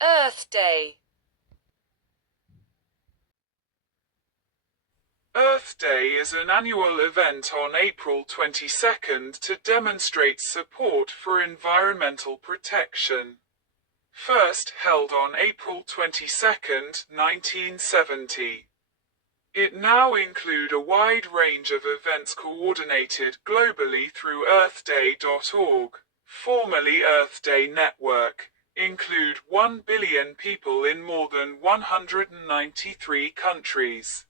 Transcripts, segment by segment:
Earth Day. Earth Day is an annual event on April 22nd to demonstrate support for environmental protection. First held on April 22nd, 1970. It now includes a wide range of events coordinated globally through earthday.org, formerly Earth Day Network, include 1 billion people in more than 193 countries.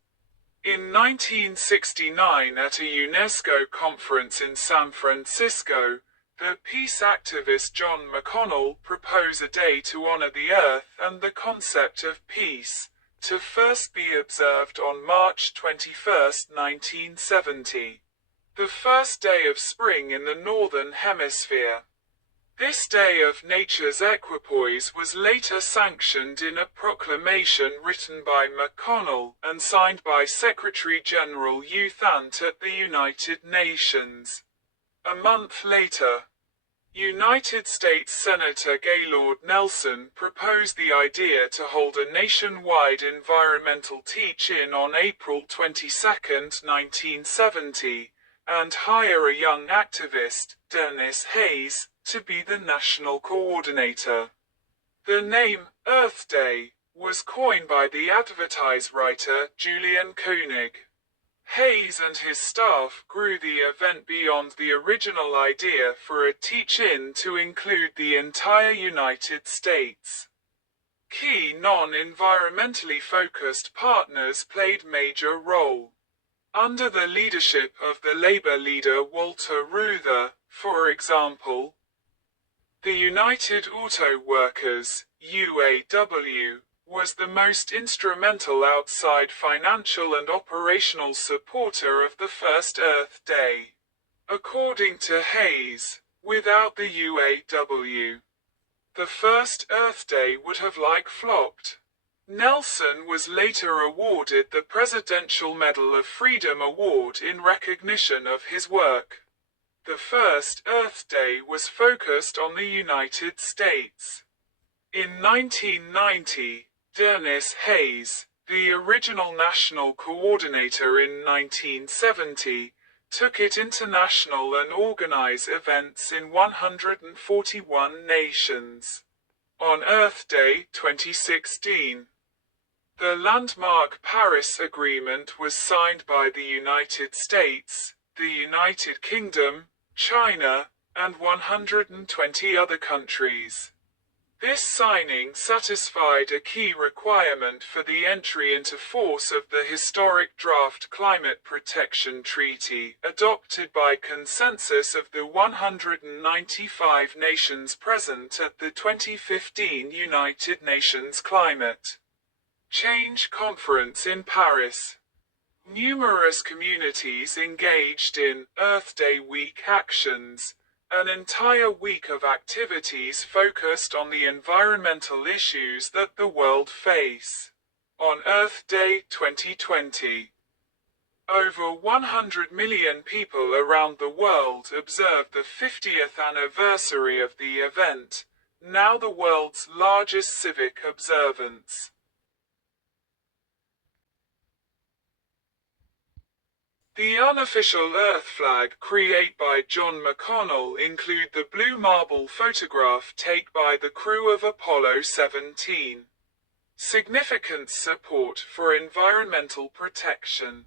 In 1969 at a UNESCO conference in San Francisco, the peace activist John McConnell proposed a day to honor the earth and the concept of peace, to first be observed on March 21, 1970. The first day of spring in the Northern Hemisphere. This day of nature's equipoise was later sanctioned in a proclamation written by McConnell and signed by Secretary-General U Thant at the United Nations. A month later, United States Senator Gaylord Nelson proposed the idea to hold a nationwide environmental teach-in on April 22, 1970, and hire a young activist, Dennis Hayes, to be the national coordinator. The name, Earth Day, was coined by the advertise writer Julian Koenig. Hayes and his staff grew the event beyond the original idea for a teach-in to include the entire United States. Key non-environmentally focused partners played major role. Under the leadership of the Labour leader Walter Reuther, for example, the United Auto Workers, UAW, was the most instrumental outside financial and operational supporter of the first Earth Day. According to Hayes, without the UAW, the first Earth Day would have flopped. Nelson was later awarded the Presidential Medal of Freedom Award in recognition of his work. The first Earth Day was focused on the United States. In 1990, Dennis Hayes, the original national coordinator in 1970, took it international and organized events in 141 nations. On Earth Day 2016, the landmark Paris Agreement was signed by the United States, the United Kingdom, China, and 120 other countries. This signing satisfied a key requirement for the entry into force of the historic draft Climate Protection Treaty, adopted by consensus of the 195 nations present at the 2015 United Nations Climate Change Conference in Paris. Numerous communities engaged in Earth Day Week actions, an entire week of activities focused on the environmental issues that the world face. On Earth Day 2020, over 100 million people around the world observed the 50th anniversary of the event, now the world's largest civic observance. The unofficial Earth flag created by John McConnell include the blue marble photograph taken by the crew of Apollo 17. Significant support for environmental protection.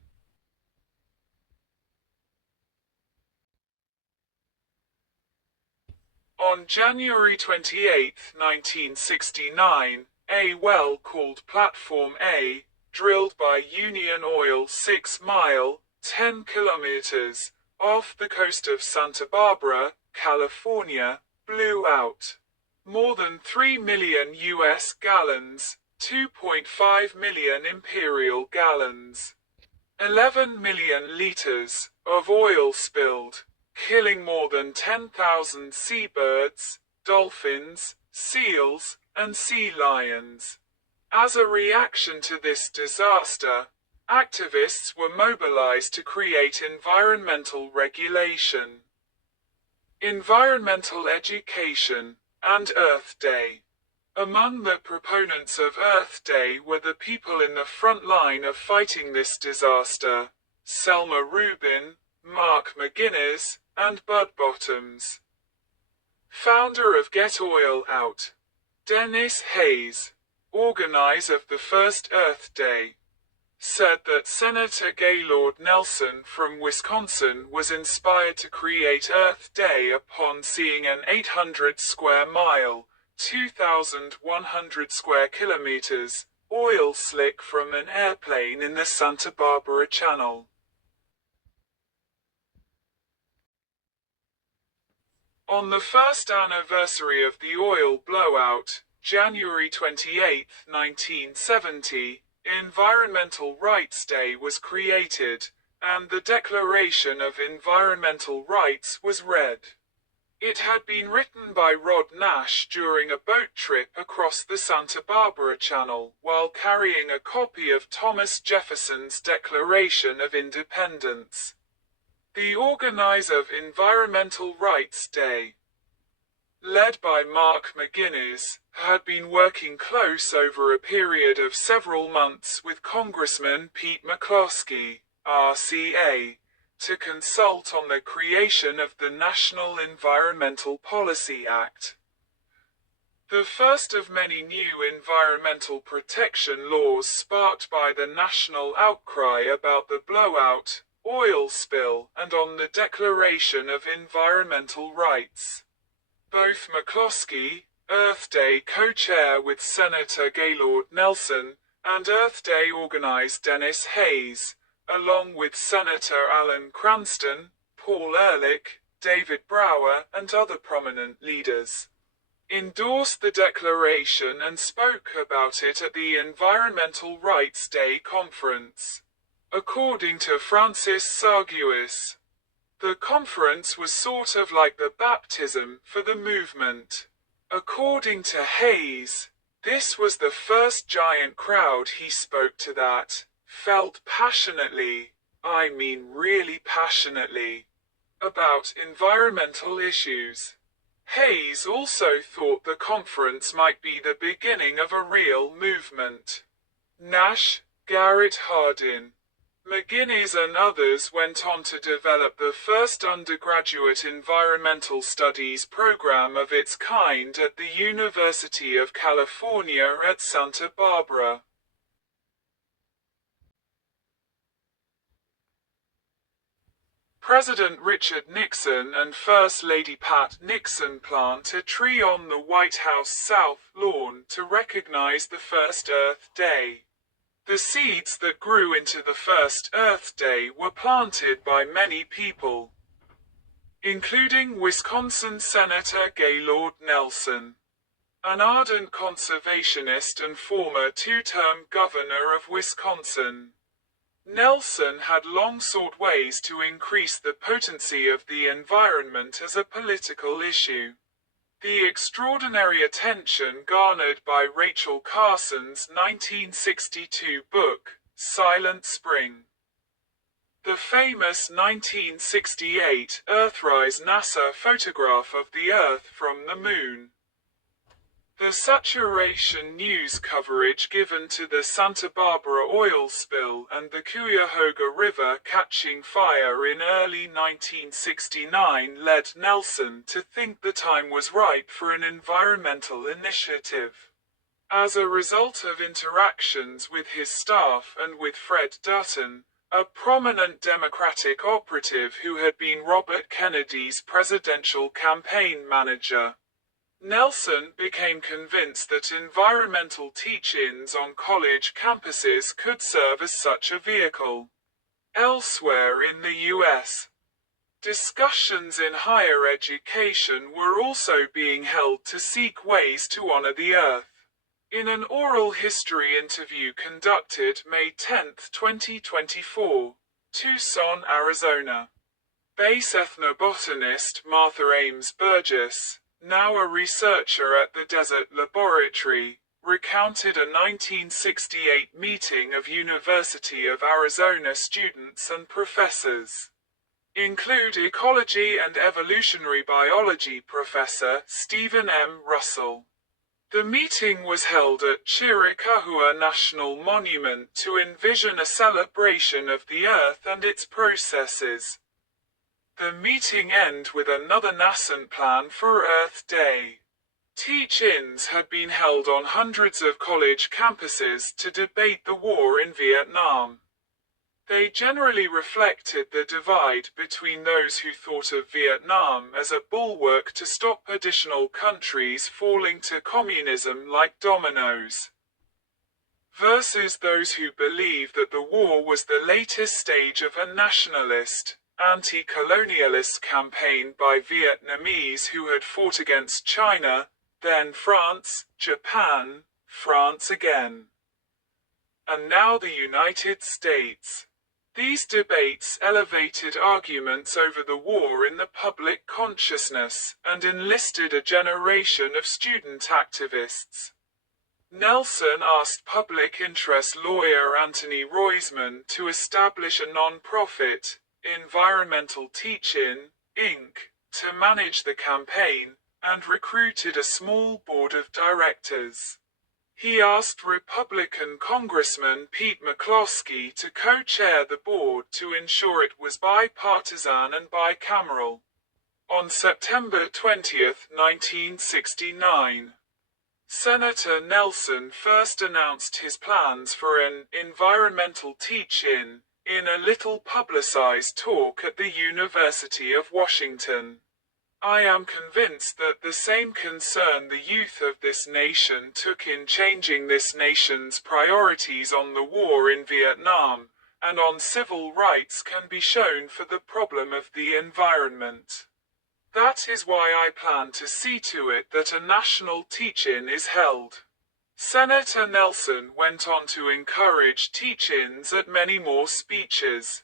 On January 28, 1969, a well called Platform A, drilled by Union Oil 6 Mile, 10 kilometers, off the coast of Santa Barbara, California, blew out. More than 3 million US gallons, 2.5 million imperial gallons, 11 million liters, of oil spilled, killing more than 10,000 seabirds, dolphins, seals, and sea lions. As a reaction to this disaster, activists were mobilized to create environmental regulation, environmental education, and Earth Day. Among the proponents of Earth Day were the people in the front line of fighting this disaster: Selma Rubin, Mark McGuinness, and Bud Bottoms. Founder of Get Oil Out, Dennis Hayes, organizer of the first Earth Day, said that Senator Gaylord Nelson from Wisconsin was inspired to create Earth Day upon seeing an 800 square mile, 2,100 square kilometers, oil slick from an airplane in the Santa Barbara Channel. On the first anniversary of the oil blowout, January 28, 1970, Environmental Rights Day was created, and the Declaration of Environmental Rights was read. It had been written by Rod Nash during a boat trip across the Santa Barbara Channel while carrying a copy of Thomas Jefferson's Declaration of Independence. The organizer of Environmental Rights Day, led by Mark McGuinness, had been working close over a period of several months with Congressman Pete McCloskey, RCA, to consult on the creation of the National Environmental Policy Act, the first of many new environmental protection laws sparked by the national outcry about the blowout, oil spill, and on the Declaration of Environmental Rights. Both McCloskey, Earth Day co-chair with Senator Gaylord Nelson, and Earth Day organized Dennis Hayes, along with Senator Alan Cranston, Paul Ehrlich, David Brower, and other prominent leaders, endorsed the declaration and spoke about it at the Environmental Rights Day conference. According to Francis Sarguis, the conference was sort of like the baptism for the movement. According to Hayes, this was the first giant crowd he spoke to that felt passionately, I mean really passionately, about environmental issues. Hayes also thought the conference might be the beginning of a real movement. Nash, Garrett Hardin, McGuinness and others went on to develop the first undergraduate environmental studies program of its kind at the University of California at Santa Barbara. President Richard Nixon and First Lady Pat Nixon plant a tree on the White House South Lawn to recognize the first Earth Day. The seeds that grew into the first Earth Day were planted by many people, including Wisconsin Senator Gaylord Nelson, an ardent conservationist and former two-term governor of Wisconsin. Nelson had long sought ways to increase the potency of the environment as a political issue. The extraordinary attention garnered by Rachel Carson's 1962 book, Silent Spring, the famous 1968 Earthrise NASA photograph of the Earth from the Moon, the saturation news coverage given to the Santa Barbara oil spill and the Cuyahoga River catching fire in early 1969 led Nelson to think the time was ripe for an environmental initiative. As a result of interactions with his staff and with Fred Dutton, a prominent Democratic operative who had been Robert Kennedy's presidential campaign manager, Nelson became convinced that environmental teach-ins on college campuses could serve as such a vehicle. Elsewhere in the U.S., discussions in higher education were also being held to seek ways to honor the Earth. In an oral history interview conducted May 10, 2024, Tucson, Arizona, base ethnobotanist Martha Ames Burgess, now a researcher at the Desert Laboratory, recounted a 1968 meeting of University of Arizona students and professors, include ecology and evolutionary biology professor Stephen M. Russell, The meeting was held at Chiricahua National Monument to envision a celebration of the Earth and its processes. The meeting ended with another nascent plan for Earth Day. Teach-ins had been held on hundreds of college campuses to debate the war in Vietnam. They generally reflected the divide between those who thought of Vietnam as a bulwark to stop additional countries falling to communism like dominoes, versus those who believed that the war was the latest stage of a nationalist, anti-colonialist campaign by Vietnamese who had fought against China, then France, Japan, France again, and now the United States. These debates elevated arguments over the war in the public consciousness and enlisted a generation of student activists. Nelson asked public interest lawyer Anthony Roisman to establish a non-profit, Environmental Teach-In, Inc., to manage the campaign, and recruited a small board of directors. He asked Republican Congressman Pete McCloskey to co-chair the board to ensure it was bipartisan and bicameral. On September 20, 1969, Senator Nelson first announced his plans for an environmental teach-in in a little publicized talk at the University of Washington. I am convinced that the same concern the youth of this nation took in changing this nation's priorities on the war in Vietnam, and on civil rights can be shown for the problem of the environment. That is why I plan to see to it that a national teach-in is held. Senator Nelson went on to encourage teach-ins at many more speeches.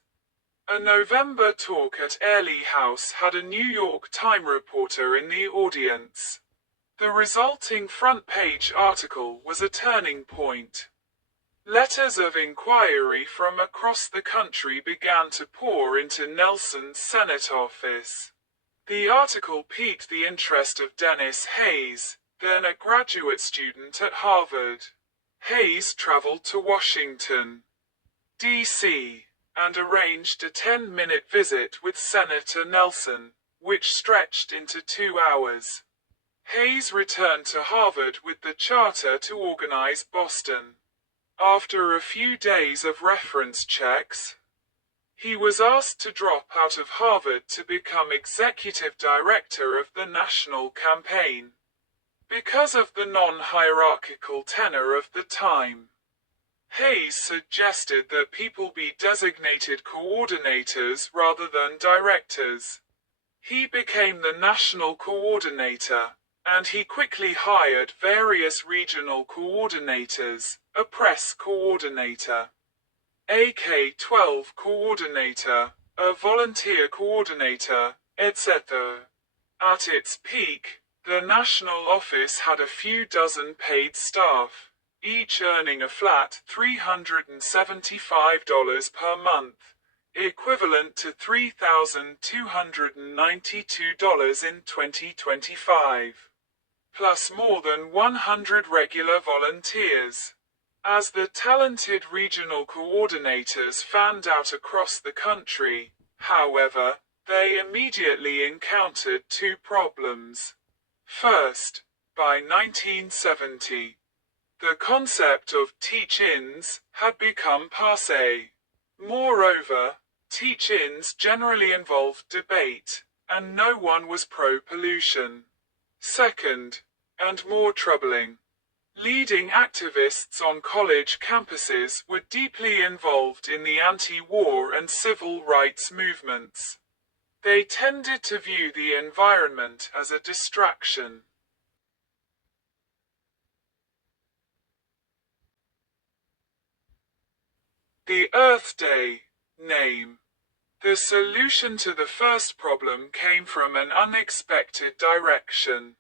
A November talk at Airlie House had a New York Times reporter in the audience. The resulting front-page article was a turning point. Letters of inquiry from across the country began to pour into Nelson's Senate office. The article piqued the interest of Dennis Hayes, then a graduate student at Harvard. Hayes traveled to Washington, D.C., and arranged a 10-minute visit with Senator Nelson, which stretched into 2 hours. Hayes returned to Harvard with the charter to organize Boston. After a few days of reference checks, he was asked to drop out of Harvard to become executive director of the national campaign. Because of the non-hierarchical tenor of the time, Hayes suggested that people be designated coordinators rather than directors. He became the national coordinator, and he quickly hired various regional coordinators, a press coordinator, a K-12 coordinator, a volunteer coordinator, etc. At its peak, the national office had a few dozen paid staff, each earning a flat $375 per month, equivalent to $3,292 in 2025, plus more than 100 regular volunteers. As the talented regional coordinators fanned out across the country, however, they immediately encountered two problems. First, by 1970, the concept of teach-ins had become passé. Moreover, teach-ins generally involved debate, and no one was pro-pollution. Second, and more troubling, leading activists on college campuses were deeply involved in the anti-war and civil rights movements. They tended to view the environment as a distraction. The Earth Day name. The solution to the first problem came from an unexpected direction.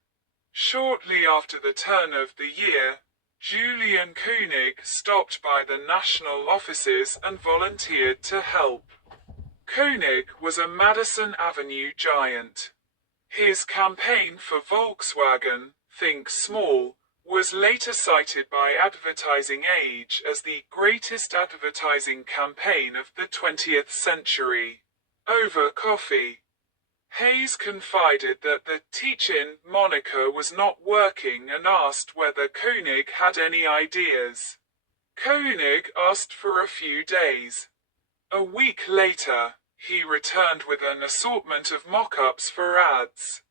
Shortly after the turn of the year, Julian Koenig stopped by the national offices and volunteered to help. Koenig was a Madison Avenue giant. His campaign for Volkswagen, Think Small, was later cited by Advertising Age as the greatest advertising campaign of the 20th century. Over coffee. Hayes confided that the teach-in moniker was not working and asked whether Koenig had any ideas. Koenig asked for a few days. A week later, he returned with an assortment of mock-ups for ads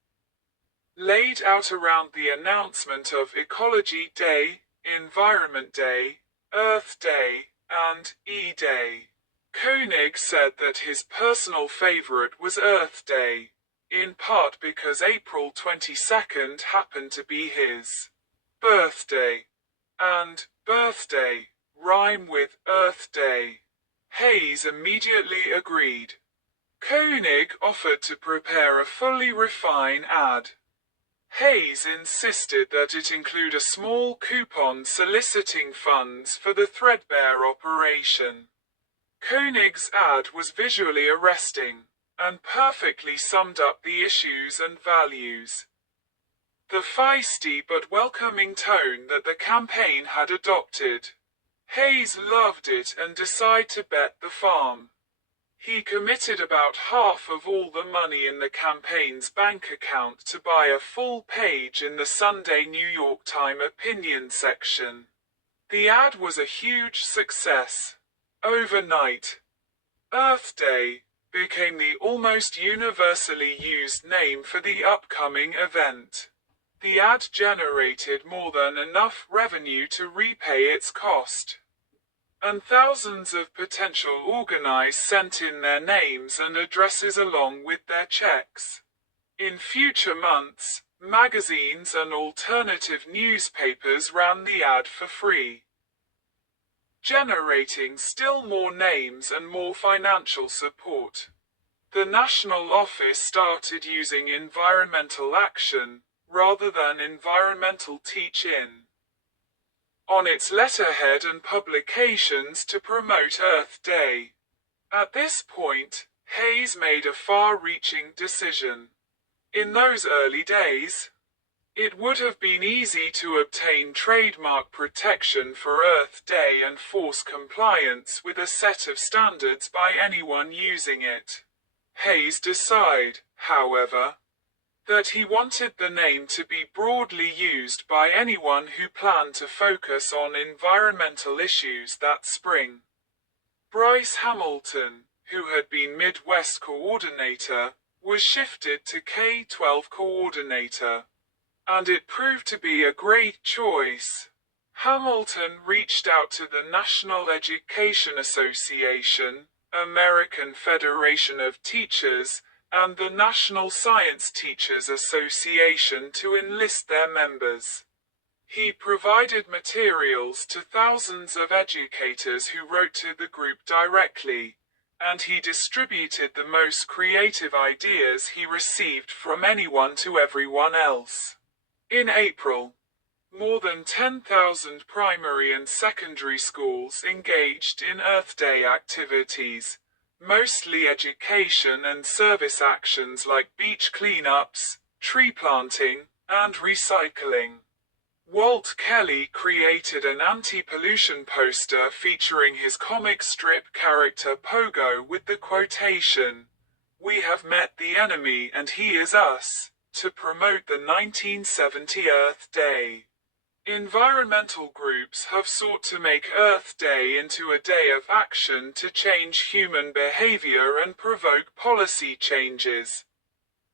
laid out around the announcement of Ecology Day, Environment Day, Earth Day, and E-Day. Koenig said that his personal favorite was Earth Day, in part because April 22nd happened to be his birthday, and birthday rhyme with Earth Day. Hayes immediately agreed. Koenig offered to prepare a fully refined ad. Hayes insisted that it include a small coupon soliciting funds for the threadbare operation. Koenig's ad was visually arresting, and perfectly summed up the issues and values. The feisty but welcoming tone that the campaign had adopted. Hayes loved it and decided to bet the farm. He committed about half of all the money in the campaign's bank account to buy a full page in the Sunday New York Times opinion section. The ad was a huge success. Overnight, Earth Day became the almost universally used name for the upcoming event. The ad generated more than enough revenue to repay its cost, and thousands of potential organizers sent in their names and addresses along with their checks. In future months, magazines and alternative newspapers ran the ad for free, generating still more names and more financial support. The national office started using environmental action, rather than environmental teach-in, on its letterhead and publications to promote Earth Day. At this point, Hayes made a far-reaching decision. In those early days, it would have been easy to obtain trademark protection for Earth Day and force compliance with a set of standards by anyone using it. Hayes decided, however, that he wanted the name to be broadly used by anyone who planned to focus on environmental issues that spring. Bryce Hamilton, who had been Midwest coordinator, was shifted to K-12 coordinator, and it proved to be a great choice. Hamilton reached out to the National Education Association, American Federation of Teachers, and the National Science Teachers Association to enlist their members. He provided materials to thousands of educators who wrote to the group directly, and he distributed the most creative ideas he received from anyone to everyone else. In April, more than 10,000 primary and secondary schools engaged in Earth Day activities, mostly education and service actions like beach cleanups, tree planting, and recycling. Walt Kelly created an anti-pollution poster featuring his comic strip character Pogo with the quotation, "We have met the enemy and he is us," to promote the 1970 Earth Day. Environmental groups have sought to make Earth Day into a day of action to change human behavior and provoke policy changes.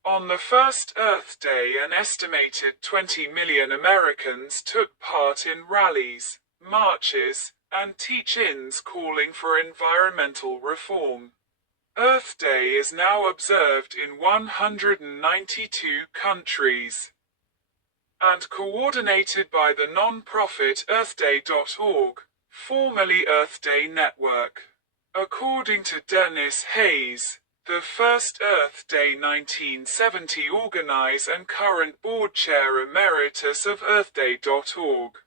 On the first Earth Day, an estimated 20 million Americans took part in rallies, marches, and teach-ins calling for environmental reform. Earth Day is now observed in 192 countries and coordinated by the non-profit EarthDay.org, formerly Earth Day Network. According to Dennis Hayes, the first Earth Day 1970 organizer and current board chair emeritus of EarthDay.org.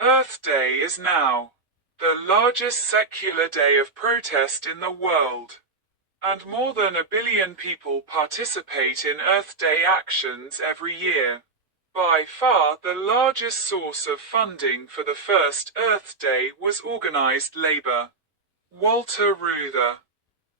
Earth Day is now the largest secular day of protest in the world, and more than 1 billion people participate in Earth Day actions every year. By far the largest source of funding for the first Earth Day was organized labor. Walter Reuther,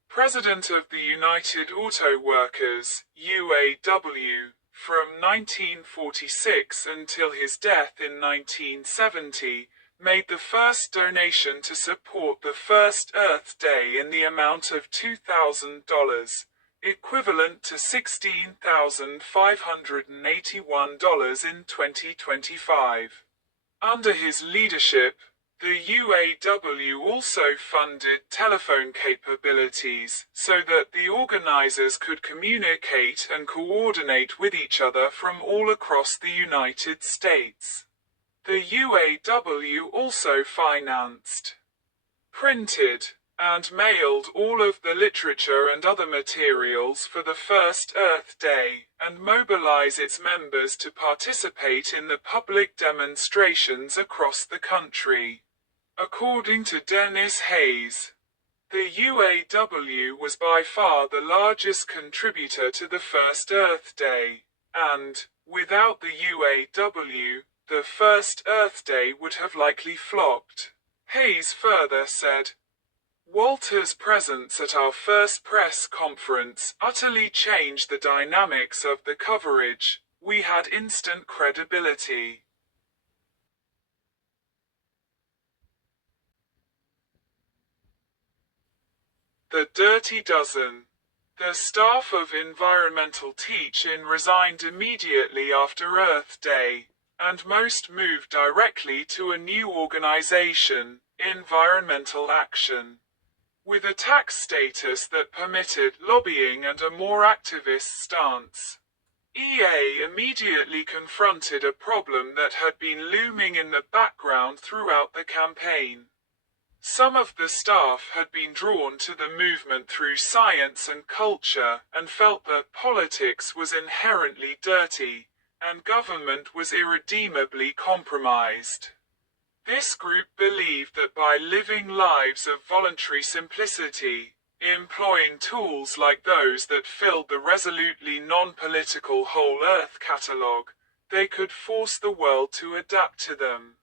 President of the United Auto Workers, UAW, from 1946 until his death in 1970, made the first donation to support the first Earth Day in the amount of $2,000, equivalent to $16,581 in 2025. Under his leadership, the UAW also funded telephone capabilities so that the organizers could communicate and coordinate with each other from all across the United States. The UAW also financed, printed, and mailed all of the literature and other materials for the first Earth Day, and mobilize its members to participate in the public demonstrations across the country. According to Dennis Hayes, the UAW was by far the largest contributor to the first Earth Day, and, without the UAW, the first Earth Day would have likely flopped. Hayes further said, Walter's presence at our first press conference utterly changed the dynamics of the coverage. We had instant credibility. The Dirty Dozen. The staff of Environmental Teach-In resigned immediately after Earth Day, and most moved directly to a new organization, Environmental Action, with a tax status that permitted lobbying and a more activist stance. EA immediately confronted a problem that had been looming in the background throughout the campaign. Some of the staff had been drawn to the movement through science and culture, and felt that politics was inherently dirty, and government was irredeemably compromised. This group believed that by living lives of voluntary simplicity, employing tools like those that filled the resolutely non-political Whole Earth catalogue, they could force the world to adapt to them.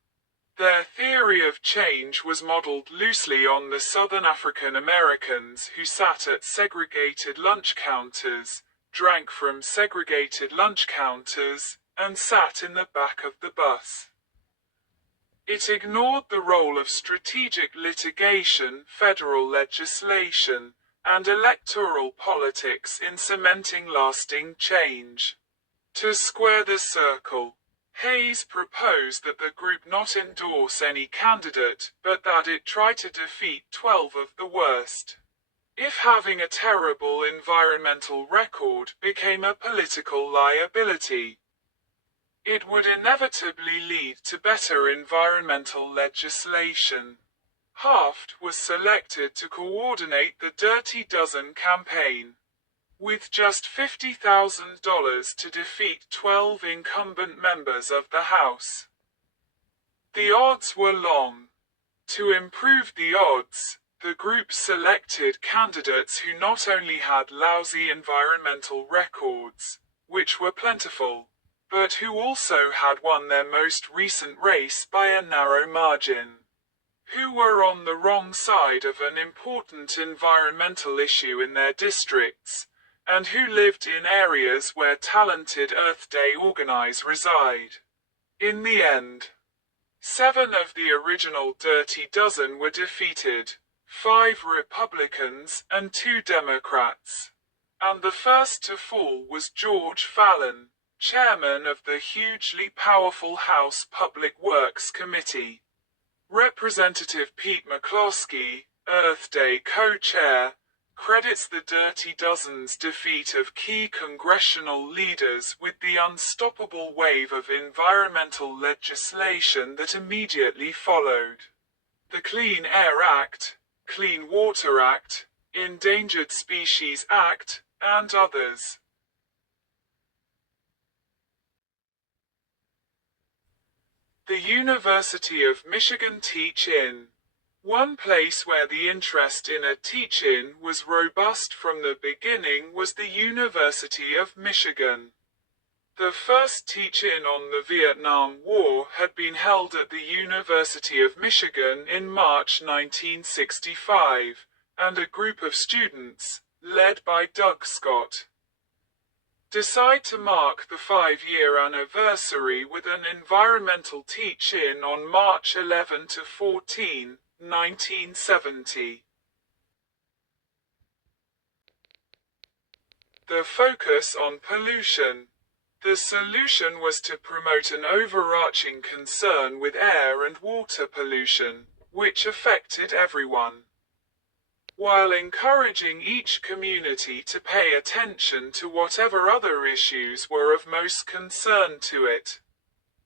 Their theory of change was modeled loosely on the Southern African Americans who sat at segregated lunch counters, drank from segregated lunch counters, and sat in the back of the bus. It ignored the role of strategic litigation, federal legislation, and electoral politics in cementing lasting change. To square the circle, Hayes proposed that the group not endorse any candidate, but that it try to defeat 12 of the worst. If having a terrible environmental record became a political liability, it would inevitably lead to better environmental legislation. Haft was selected to coordinate the Dirty Dozen campaign, with just $50,000 to defeat 12 incumbent members of the House. The odds were long. To improve the odds, the group selected candidates who not only had lousy environmental records, which were plentiful, but who also had won their most recent race by a narrow margin, who were on the wrong side of an important environmental issue in their districts, and who lived in areas where talented Earth Day organizers reside. In the end, 7 of the original Dirty Dozen were defeated, 5 Republicans and 2 Democrats. And the first to fall was George Fallon, chairman of the hugely powerful House Public Works Committee. Representative Pete McCloskey, Earth Day co-chair, credits the Dirty Dozen's defeat of key congressional leaders with the unstoppable wave of environmental legislation that immediately followed. The Clean Air Act, Clean Water Act, Endangered Species Act, and others. The University of Michigan Teach-In. One place where the interest in a teach-in was robust from the beginning was the University of Michigan. The first teach-in on the Vietnam War had been held at the University of Michigan in March 1965, and a group of students, led by Doug Scott, decide to mark the 5-year anniversary with an environmental teach-in on March 11 to 14, 1970. The focus on pollution. The solution was to promote an overarching concern with air and water pollution, which affected everyone, while encouraging each community to pay attention to whatever other issues were of most concern to it.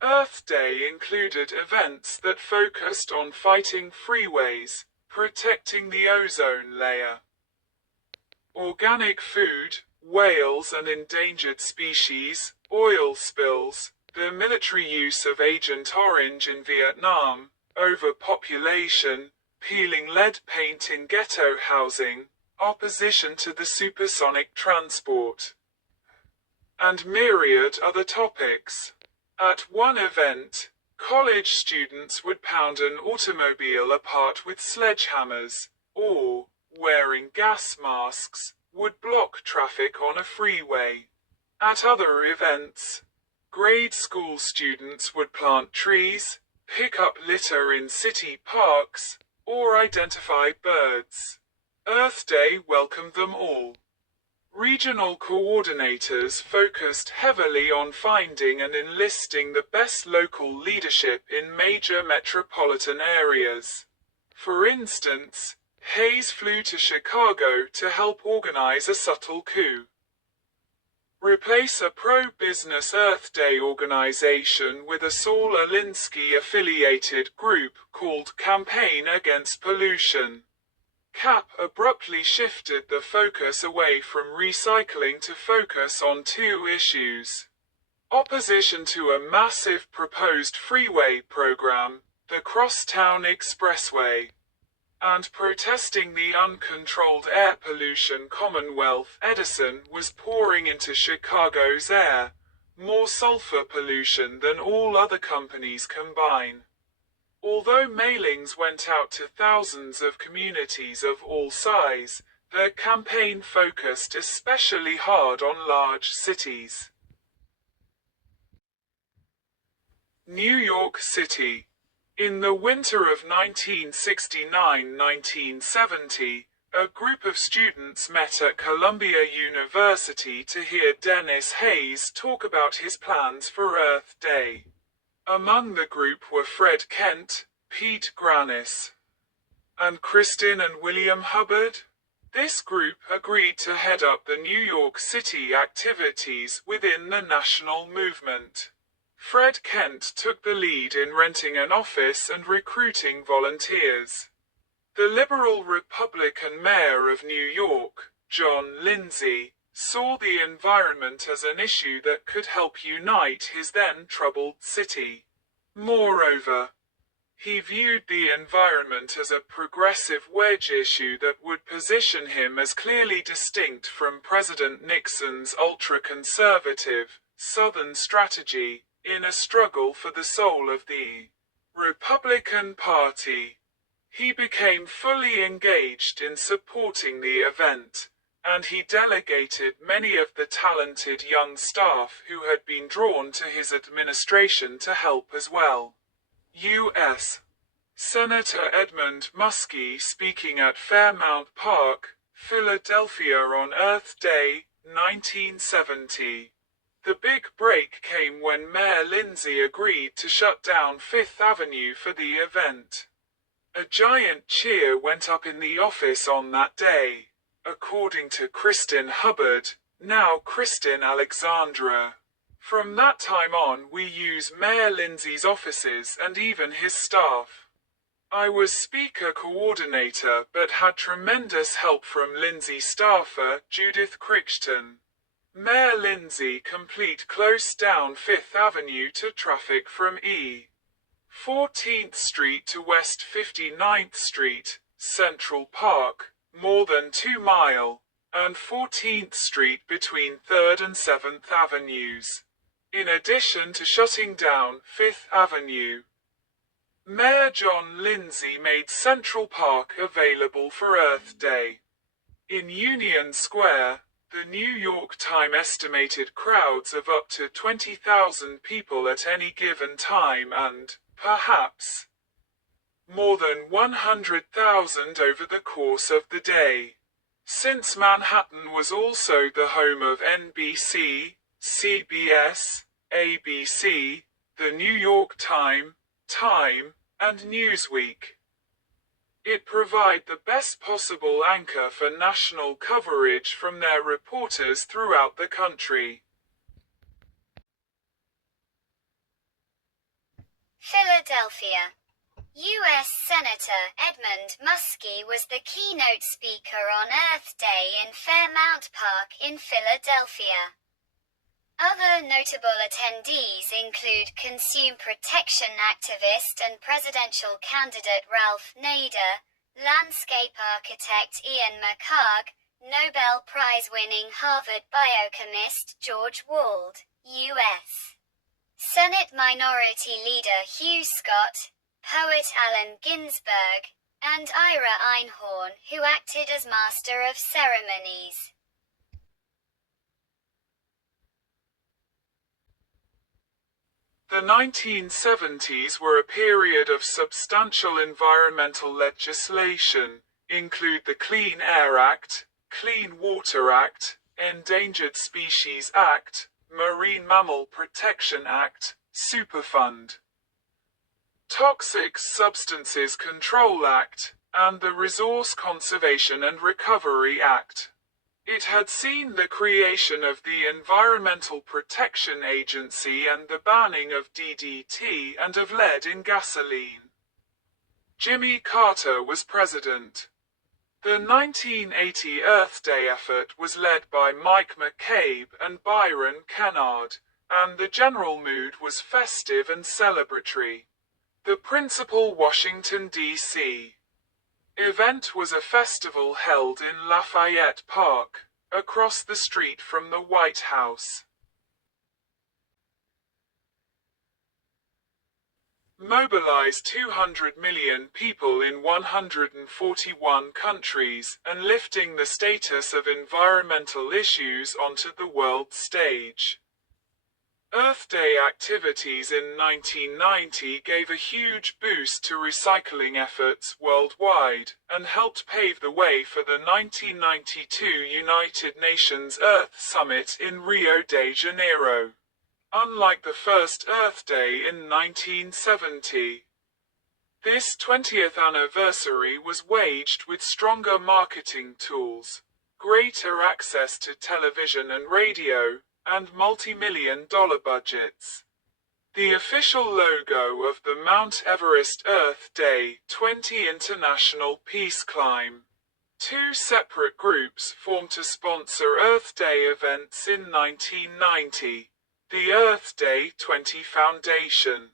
Earth Day included events that focused on fighting freeways, protecting the ozone layer, organic food, whales and endangered species, oil spills, the military use of Agent Orange in Vietnam, overpopulation, peeling lead paint in ghetto housing, opposition to the supersonic transport, and myriad other topics. At one event, college students would pound an automobile apart with sledgehammers, or, wearing gas masks, would block traffic on a freeway. At other events, grade school students would plant trees, pick up litter in city parks, or identify birds. Earth Day welcomed them all. Regional coordinators focused heavily on finding and enlisting the best local leadership in major metropolitan areas. For instance, Hayes flew to Chicago to help organize a subtle coup. Replace a pro-business Earth Day organization with a Saul Alinsky-affiliated group called Campaign Against Pollution. CAP abruptly shifted the focus away from recycling to focus on two issues: opposition to a massive proposed freeway program, the Crosstown Expressway, and protesting the uncontrolled air pollution Commonwealth Edison was pouring into Chicago's air, more sulfur pollution than all other companies combined. Although mailings went out to thousands of communities of all size, the campaign focused especially hard on large cities. New York City. In the winter of 1969-1970, a group of students met at Columbia University to hear Dennis Hayes talk about his plans for Earth Day. Among the group were Fred Kent, Pete Granis, and Kristin and William Hubbard. This group agreed to head up the New York City activities within the national movement. Fred Kent took the lead in renting an office and recruiting volunteers. The liberal Republican mayor of New York, John Lindsay, saw the environment as an issue that could help unite his then troubled city. Moreover, he viewed the environment as a progressive wedge issue that would position him as clearly distinct from President Nixon's ultra-conservative, Southern strategy, in a struggle for the soul of the Republican Party. He became fully engaged in supporting the event, and he delegated many of the talented young staff who had been drawn to his administration to help as well. U.S. Senator Edmund Muskie speaking at Fairmount Park, Philadelphia on Earth Day, 1970. The big break came when Mayor Lindsay agreed to shut down Fifth Avenue for the event. A giant cheer went up in the office on that day, according to Kristin Hubbard, now Kristin Alexandra. From that time on we use Mayor Lindsay's offices and even his staff. I was speaker coordinator but had tremendous help from Lindsay staffer Judith Crichton. Mayor Lindsay complete close down Fifth Avenue to traffic from E. 14th Street to West 59th Street, Central Park, more than 2 mile, and 14th Street between 3rd and 7th Avenues. in addition to shutting down Fifth Avenue. Mayor John Lindsay made Central Park available for Earth Day. In Union Square, the New York Times estimated crowds of up to 20,000 people at any given time and, perhaps, more than 100,000 over the course of the day. Since Manhattan was also the home of NBC, CBS, ABC, the New York Times, Time, and Newsweek, it provided the best possible anchor for national coverage from their reporters throughout the country. Philadelphia. U.S. Senator Edmund Muskie was the keynote speaker on Earth Day in Fairmount Park in Philadelphia. Other notable attendees include consumer protection activist and presidential candidate Ralph Nader, landscape architect Ian McHarg, Nobel Prize-winning Harvard biochemist George Wald, U.S. Senate Minority Leader Hugh Scott, poet Allen Ginsberg, and Ira Einhorn, who acted as master of ceremonies. The 1970s were a period of substantial environmental legislation, include the Clean Air Act, Clean Water Act, Endangered Species Act, Marine Mammal Protection Act, Superfund, Toxic Substances Control Act, and the Resource Conservation and Recovery Act. It had seen the creation of the Environmental Protection Agency and the banning of DDT and of lead in gasoline. Jimmy Carter was president. The 1980 Earth Day effort was led by Mike McCabe and Byron Kennard, and the general mood was festive and celebratory. The principal Washington, D.C. event was a festival held in Lafayette Park, across the street from the White House. Mobilized 200 million people in 141 countries, and lifting the status of environmental issues onto the world stage. Earth Day activities in 1990 gave a huge boost to recycling efforts worldwide, and helped pave the way for the 1992 United Nations Earth Summit in Rio de Janeiro. Unlike the first Earth Day in 1970, this 20th anniversary was waged with stronger marketing tools, greater access to television and radio, and multi-million-dollar budgets. The official logo of the Mount Everest Earth Day 20 International Peace Climb. Two separate groups formed to sponsor Earth Day events in 1990. The Earth Day 20 Foundation,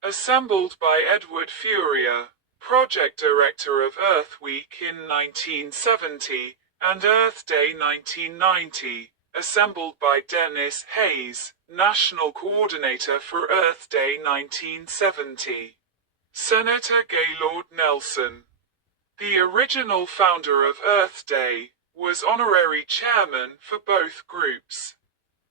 assembled by Edward Furia, project director of Earth Week in 1970, and Earth Day 1990, assembled by Dennis Hayes, National Coordinator for Earth Day 1970. Senator Gaylord Nelson, the original founder of Earth Day, was honorary chairman for both groups.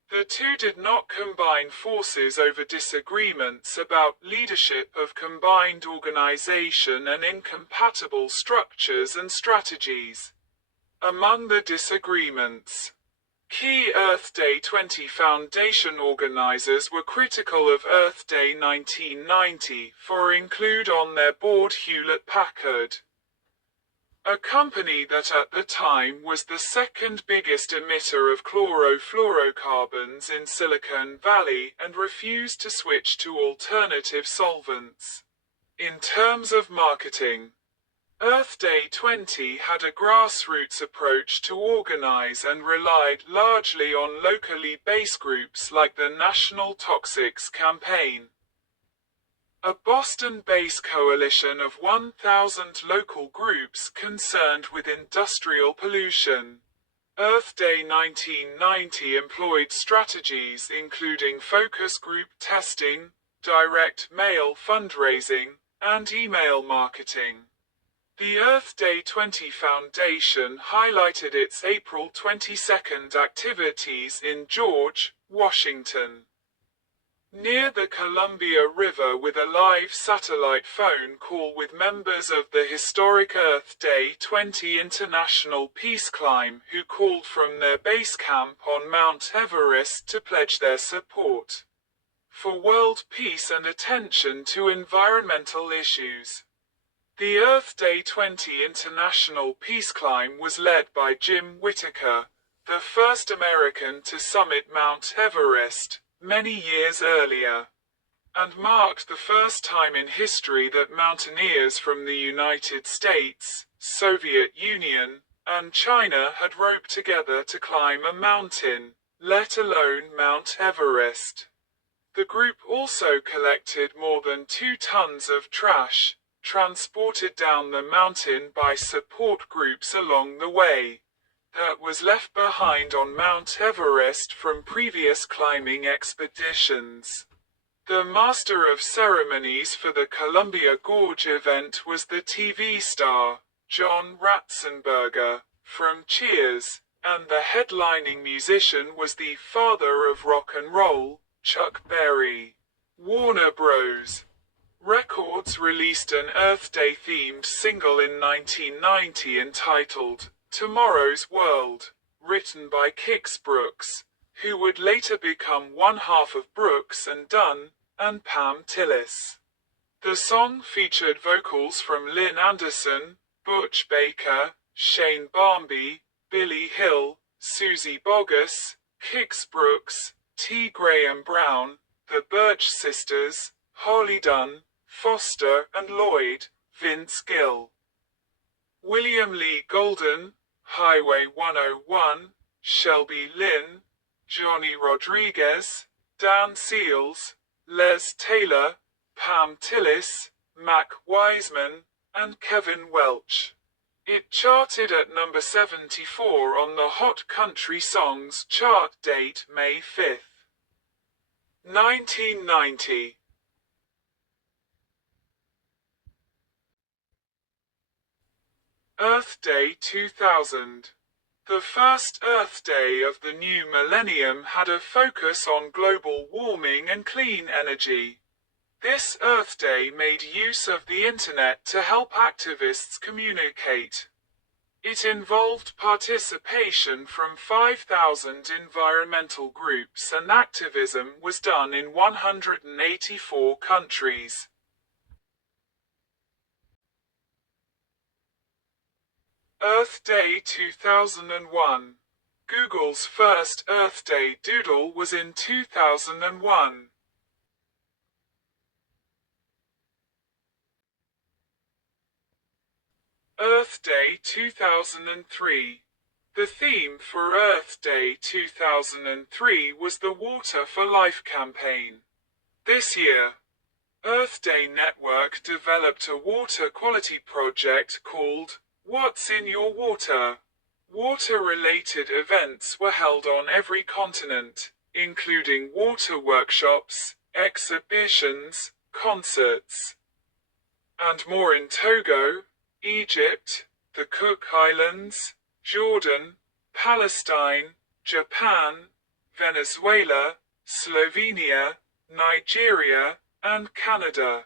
The two did not combine forces over disagreements about leadership of combined organization and incompatible structures and strategies. Among the disagreements, key Earth Day 20 Foundation organizers were critical of Earth Day 1990 for include on their board Hewlett-Packard, a company that at the time was the second biggest emitter of chlorofluorocarbons in Silicon Valley and refused to switch to alternative solvents. In terms of marketing, Earth Day 20 had a grassroots approach to organize and relied largely on locally based groups like the National Toxics Campaign, a Boston-based coalition of 1,000 local groups concerned with industrial pollution. Earth Day 1990 employed strategies including focus group testing, direct mail fundraising, and email marketing. The Earth Day 20 Foundation highlighted its April 22nd activities in George, Washington, near the Columbia River with a live satellite phone call with members of the historic Earth Day 20 International Peace Climb who called from their base camp on Mount Everest to pledge their support for world peace and attention to environmental issues. The Earth Day 20 International Peace Climb was led by Jim Whittaker, the first American to summit Mount Everest, many years earlier, and marked the first time in history that mountaineers from the United States, Soviet Union, and China had roped together to climb a mountain, let alone Mount Everest. The group also collected more than 2 tons of trash, transported down the mountain by support groups along the way, that was left behind on Mount Everest from previous climbing expeditions. The master of ceremonies for the Columbia Gorge event was the TV star, John Ratzenberger, from Cheers, and the headlining musician was the father of rock and roll, Chuck Berry. Warner Bros. Records released an Earth Day themed single in 1990 entitled Tomorrow's World, written by Kix Brooks, who would later become one half of Brooks and Dunn, and Pam Tillis. The song featured vocals from Lynn Anderson, Butch Baker, Shane Barmby, Billy Hill, Susie Bogus, Kix Brooks, T. Graham Brown, the Birch Sisters, Holly Dunn, Foster and Lloyd, Vince Gill, William Lee Golden, Highway 101, Shelby Lynn, Johnny Rodriguez, Dan Seals, Les Taylor, Pam Tillis, Mac Wiseman, and Kevin Welch. It charted at number 74 on the Hot Country Songs chart. Date May 5, 1990. Earth Day 2000. The first Earth Day of the new millennium had a focus on global warming and clean energy. This Earth Day made use of the internet to help activists communicate. It involved participation from 5,000 environmental groups and activism was done in 184 countries. Earth Day 2001. Google's first Earth Day doodle was in 2001. Earth Day 2003. The theme for Earth Day 2003 was the Water for Life campaign. This year, Earth Day Network developed a water quality project called What's in Your Water? Water-related events were held on every continent, including water workshops, exhibitions, concerts, and more in Togo, Egypt, the Cook Islands, Jordan, Palestine, Japan, Venezuela, Slovenia, Nigeria, and Canada.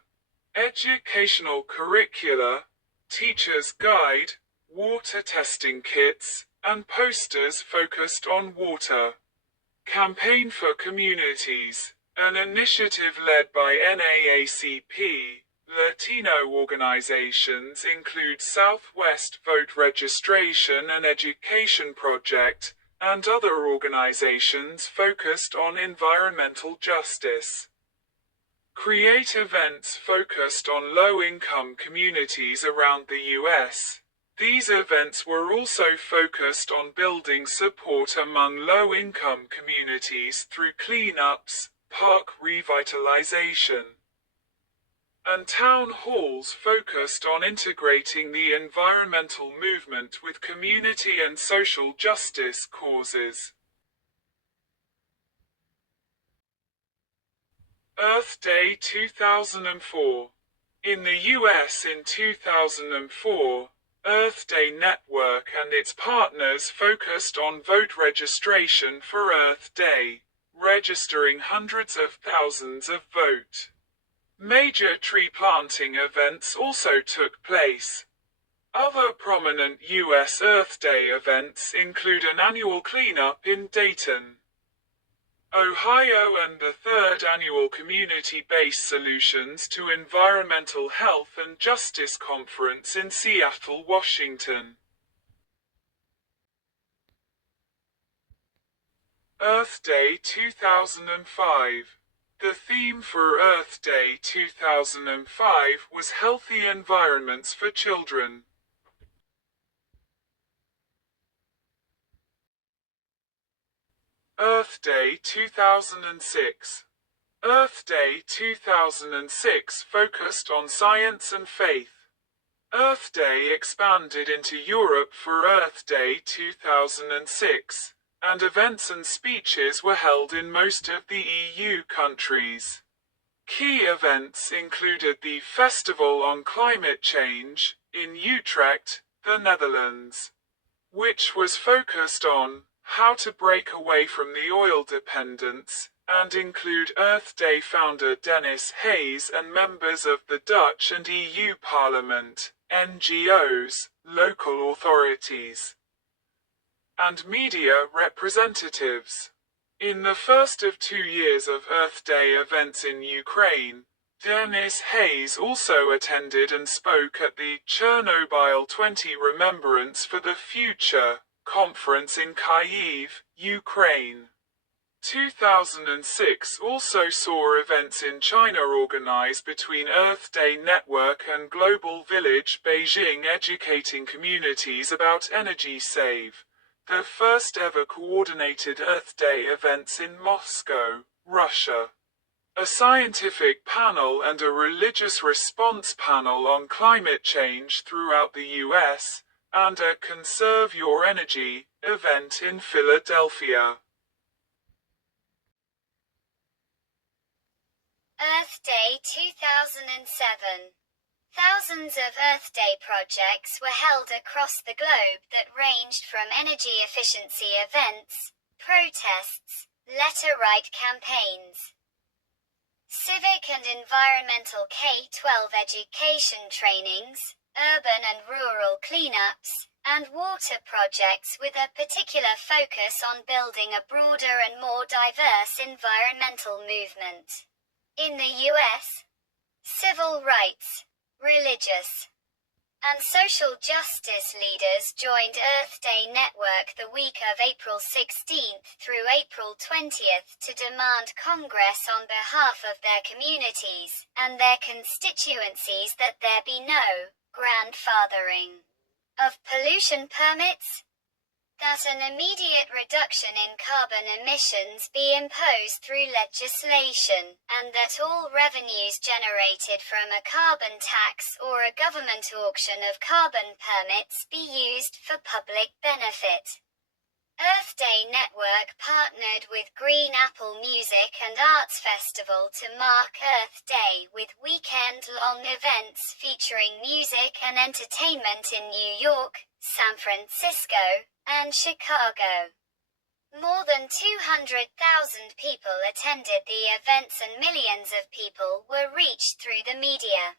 Educational curricula, teacher's guide, water testing kits, and posters focused on water. Campaign for Communities, an initiative led by NAACP. Latino organizations include Southwest Vote Registration and Education Project, and other organizations focused on environmental justice. Create events focused on low-income communities around the U.S. These events were also focused on building support among low-income communities through cleanups, park revitalization, and town halls focused on integrating the environmental movement with community and social justice causes. Earth Day 2004. In the US in 2004, Earth Day Network and its partners focused on vote registration for Earth Day, registering hundreds of thousands of vote. Major tree planting events also took place. Other prominent US Earth Day events include an annual cleanup in Dayton, Ohio and the third annual Community-Based Solutions to Environmental Health and Justice Conference in Seattle, Washington. Earth Day 2005. The theme for Earth Day 2005 was Healthy Environments for Children. Earth Day 2006. Earth Day 2006 focused on science and faith. Earth Day expanded into Europe for Earth Day 2006, and events and speeches were held in most of the EU countries. Key events included the Festival on Climate Change in Utrecht, the Netherlands, which was focused on how to break away from the oil dependence, and include Earth Day founder Dennis Hayes and members of the Dutch and EU Parliament, NGOs, local authorities, and media representatives. In the first of 2 years of Earth Day events in Ukraine, Dennis Hayes also attended and spoke at the Chernobyl 20 Remembrance for the Future conference in Kyiv, Ukraine. 2006 also saw events in China organized between Earth Day Network and Global Village Beijing educating communities about energy save. The first ever coordinated Earth Day events in Moscow, Russia. A scientific panel and a religious response panel on climate change throughout the US, and a Conserve Your Energy event in Philadelphia. Earth Day 2007. Thousands of Earth Day projects were held across the globe that ranged from energy efficiency events, protests, letter-write campaigns, civic and environmental K-12 education trainings, urban and rural cleanups, and water projects with a particular focus on building a broader and more diverse environmental movement. In the US, civil rights, religious, and social justice leaders joined Earth Day Network the week of April 16th through April 20th to demand Congress on behalf of their communities and their constituencies that there be no grandfathering of pollution permits, that an immediate reduction in carbon emissions be imposed through legislation, and that all revenues generated from a carbon tax or a government auction of carbon permits be used for public benefit. Earth Day Network partnered with Green Apple Music and Arts Festival to mark Earth Day with weekend-long events featuring music and entertainment in New York, San Francisco, and Chicago. More than 200,000 people attended the events and millions of people were reached through the media.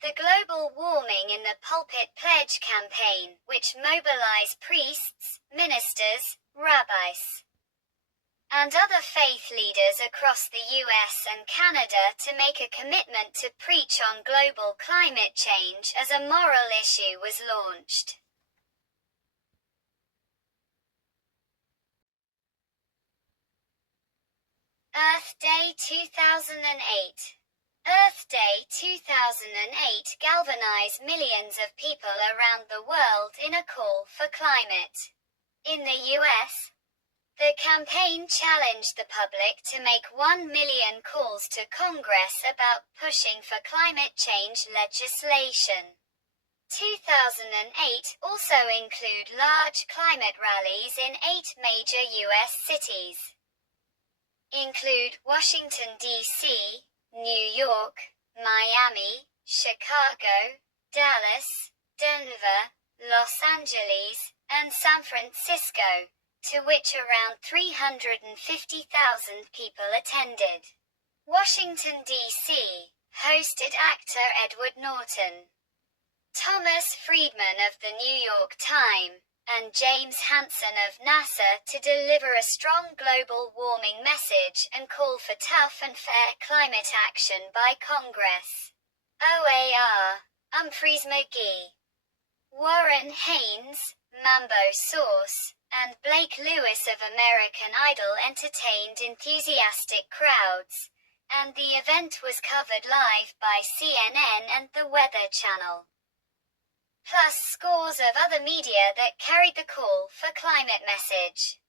The Global Warming in the Pulpit Pledge campaign, which mobilized priests, ministers, rabbis, and other faith leaders across the US and Canada to make a commitment to preach on global climate change as a moral issue, was launched. Earth Day 2008. Earth Day 2008 galvanized millions of people around the world in a call for climate. In the US, The campaign challenged the public to make 1 million calls to Congress about pushing for climate change legislation. 2008 also include large climate rallies in 8 major U.S. cities. Include Washington, D.C., New York, Miami, Chicago, Dallas, Denver, Los Angeles, and San Francisco, to which around 350,000 people attended. Washington, D.C., hosted actor Edward Norton, Thomas Friedman of the New York Times, and James Hansen of NASA to deliver a strong global warming message and call for tough and fair climate action by Congress. OAR, Humphreys McGee, Warren Haynes, Mambo Sauce, and Blake Lewis of American Idol entertained enthusiastic crowds, and the event was covered live by CNN and the Weather Channel. Plus scores of other media that carried the call for climate message.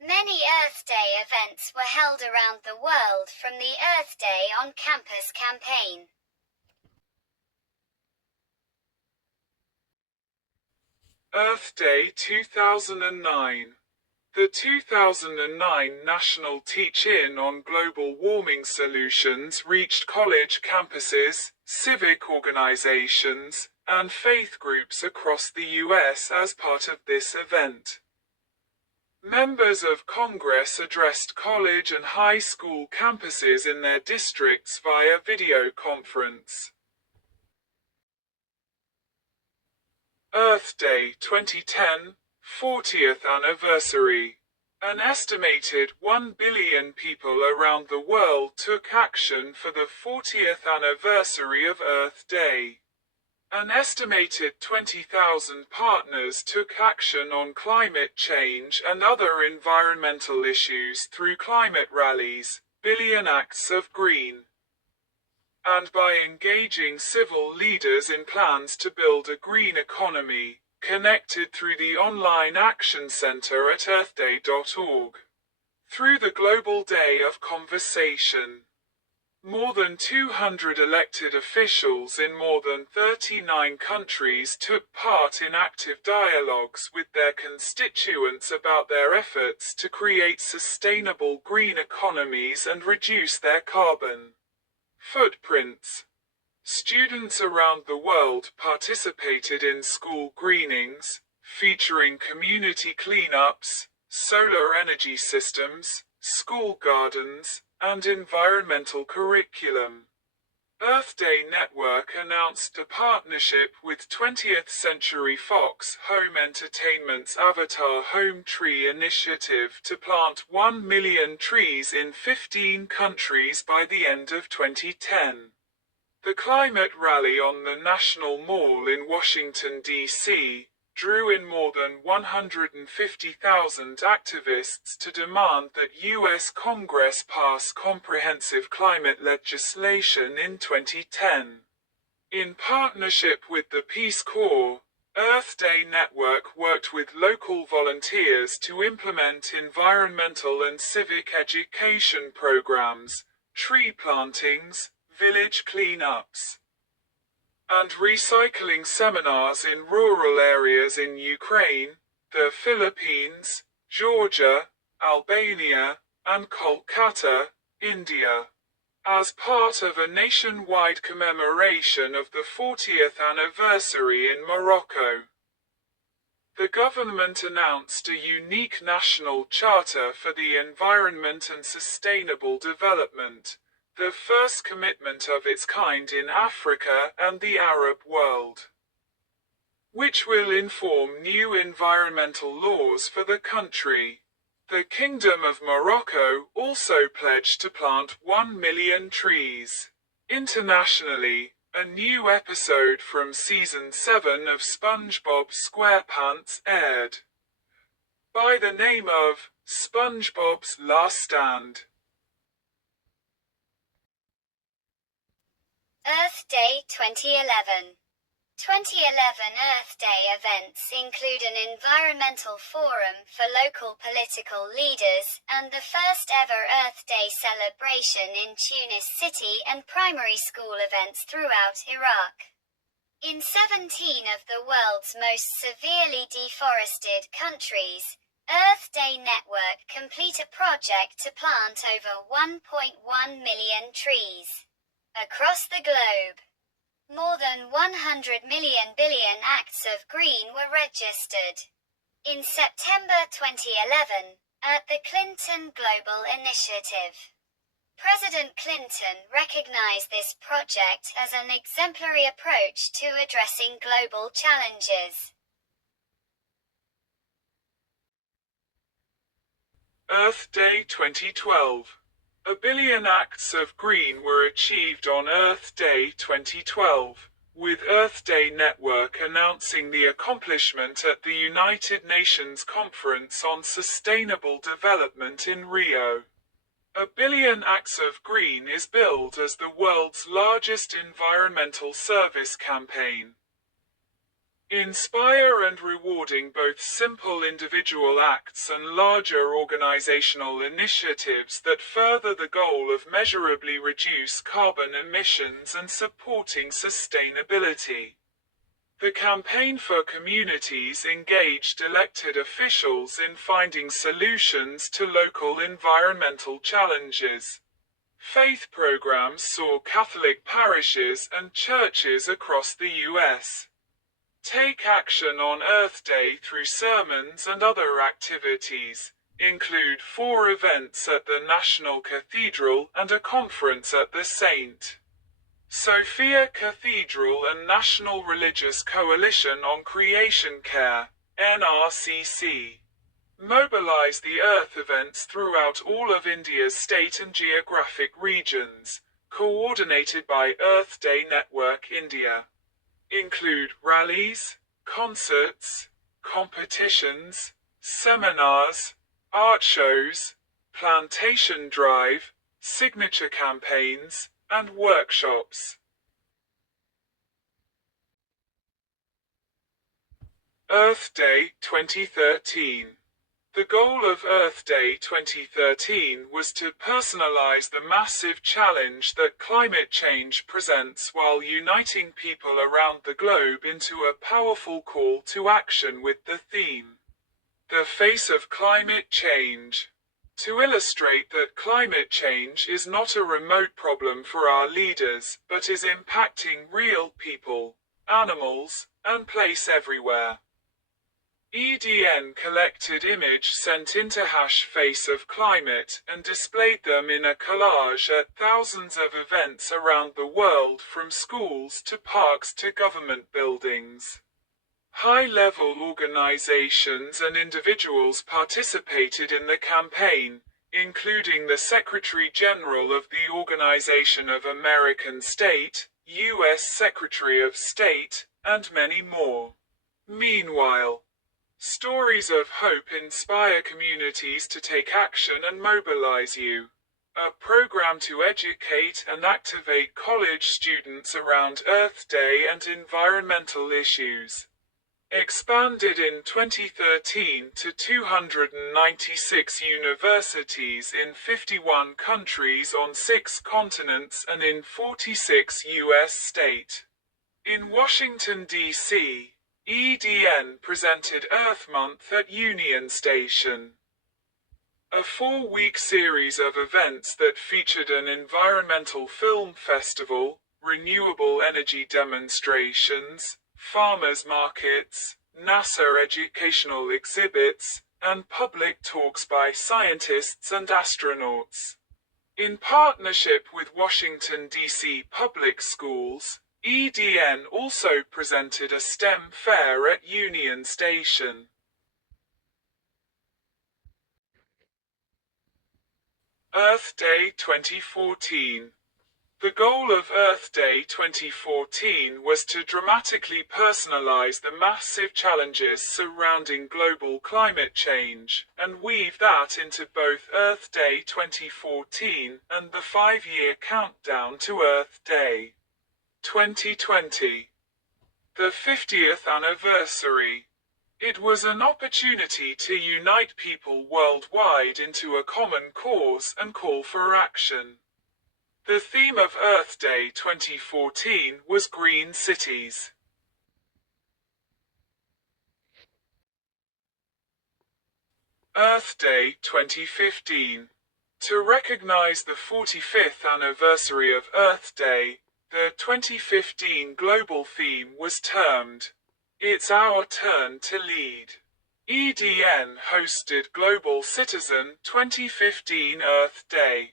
Many Earth Day events were held around the world from the Earth Day on Campus campaign. Earth Day 2009. The 2009 National Teach-In on Global Warming Solutions reached college campuses, civic organizations, and faith groups across the U.S. as part of this event. Members of Congress addressed college and high school campuses in their districts via video conference. Earth Day 2010, 40th anniversary. An estimated 1 billion people around the world took action for the 40th anniversary of Earth Day. An estimated 20,000 partners took action on climate change and other environmental issues through climate rallies, billion acts of green, and by engaging civil leaders in plans to build a green economy, connected through the online action center at earthday.org. Through the Global Day of Conversation, more than 200 elected officials in more than 39 countries took part in active dialogues with their constituents about their efforts to create sustainable green economies and reduce their carbon footprints. Students around the world participated in school greenings, featuring community cleanups, solar energy systems, school gardens, and environmental curriculum. Earth Day Network announced a partnership with 20th Century Fox Home Entertainment's Avatar Home Tree Initiative to plant 1 million trees in 15 countries by the end of 2010. The climate rally on the National Mall in Washington, D.C., drew in more than 150,000 activists to demand that U.S. Congress pass comprehensive climate legislation in 2010. In partnership with the Peace Corps, Earth Day Network worked with local volunteers to implement environmental and civic education programs, tree plantings, village cleanups, and recycling seminars in rural areas in Ukraine, the Philippines, Georgia, Albania, and Kolkata, India, as part of a nationwide commemoration of the 40th anniversary in Morocco. The government announced a unique national charter for the environment and sustainable development, the first commitment of its kind in Africa and the Arab world, which will inform new environmental laws for the country. The Kingdom of Morocco also pledged to plant 1 million trees. Internationally, a new episode from Season 7 of SpongeBob SquarePants aired, by the name of SpongeBob's Last Stand. Earth Day 2011. 2011 Earth Day events include an environmental forum for local political leaders and the first ever Earth Day celebration in Tunis City and primary school events throughout Iraq. In 17 of the world's most severely deforested countries, Earth Day Network complete a project to plant over 1.1 million trees across the globe. More than 100 billion acts of green were registered. In September 2011, at the Clinton Global Initiative, President Clinton recognized this project as an exemplary approach to addressing global challenges. Earth Day 2012. A billion acts of green were achieved on Earth Day 2012, with Earth Day Network announcing the accomplishment at the United Nations Conference on Sustainable Development in Rio. A billion acts of green is billed as the world's largest environmental service campaign. Inspire and rewarding both simple individual acts and larger organizational initiatives that further the goal of measurably reduce carbon emissions and supporting sustainability. The campaign for communities engaged elected officials in finding solutions to local environmental challenges. Faith programs saw Catholic parishes and churches across the U.S. take action on Earth Day through sermons and other activities, include 4 events at the National Cathedral and a conference at the St. Sophia Cathedral and National Religious Coalition on Creation Care, NRCC, mobilize the Earth events throughout all of India's state and geographic regions, coordinated by Earth Day Network India. Include rallies, concerts, competitions, seminars, art shows, plantation drive, signature campaigns, and workshops. Earth Day 2013. The goal of Earth Day 2013 was to personalize the massive challenge that climate change presents while uniting people around the globe into a powerful call to action with the theme, "The Face of Climate Change," to illustrate that climate change is not a remote problem for our leaders, but is impacting real people, animals, and place everywhere. EDN collected image sent into #Face of Climate and displayed them in a collage at thousands of events around the world from schools to parks to government buildings. High-level organizations and individuals participated in the campaign, including the Secretary General of the Organization of American States, U.S. Secretary of State, and many more. Meanwhile, stories of hope inspire communities to take action and mobilize you. A program to educate and activate college students around Earth Day and environmental issues. Expanded in 2013 to 296 universities in 51 countries on 6 continents and in 46 U.S. states. In Washington, D.C., EDN presented Earth Month at Union Station. A 4-week series of events that featured an environmental film festival, renewable energy demonstrations, farmers markets, NASA educational exhibits, and public talks by scientists and astronauts. In partnership with Washington, D.C. public schools, EDN also presented a STEM fair at Union Station. Earth Day 2014. The goal of Earth Day 2014 was to dramatically personalize the massive challenges surrounding global climate change, and weave that into both Earth Day 2014 and the 5-year countdown to Earth Day 2020. The 50th anniversary. It was an opportunity to unite people worldwide into a common cause and call for action. The theme of Earth Day 2014 was Green Cities. Earth Day 2015. To recognize the 45th anniversary of Earth Day, the 2015 global theme was termed, "It's Our Turn to Lead." EDN hosted Global Citizen 2015 Earth Day.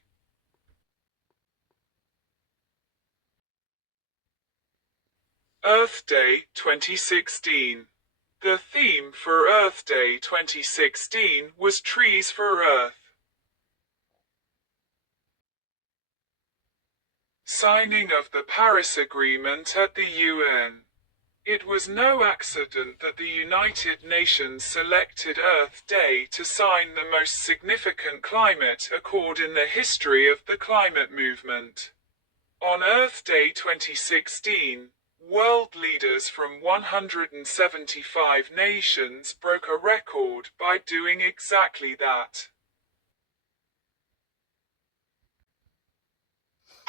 Earth Day 2016. The theme for Earth Day 2016 was Trees for Earth. Signing of the Paris Agreement at the UN. It was no accident that the United Nations selected Earth Day to sign the most significant climate accord in the history of the climate movement. On Earth Day 2016, world leaders from 175 nations broke a record by doing exactly that.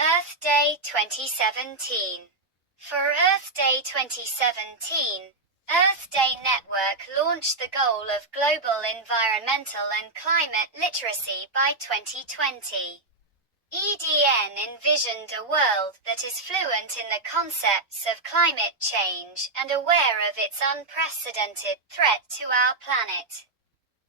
Earth Day 2017. For Earth Day 2017, Earth Day Network launched the goal of global environmental and climate literacy by 2020. EDN envisioned a world that is fluent in the concepts of climate change and aware of its unprecedented threat to our planet.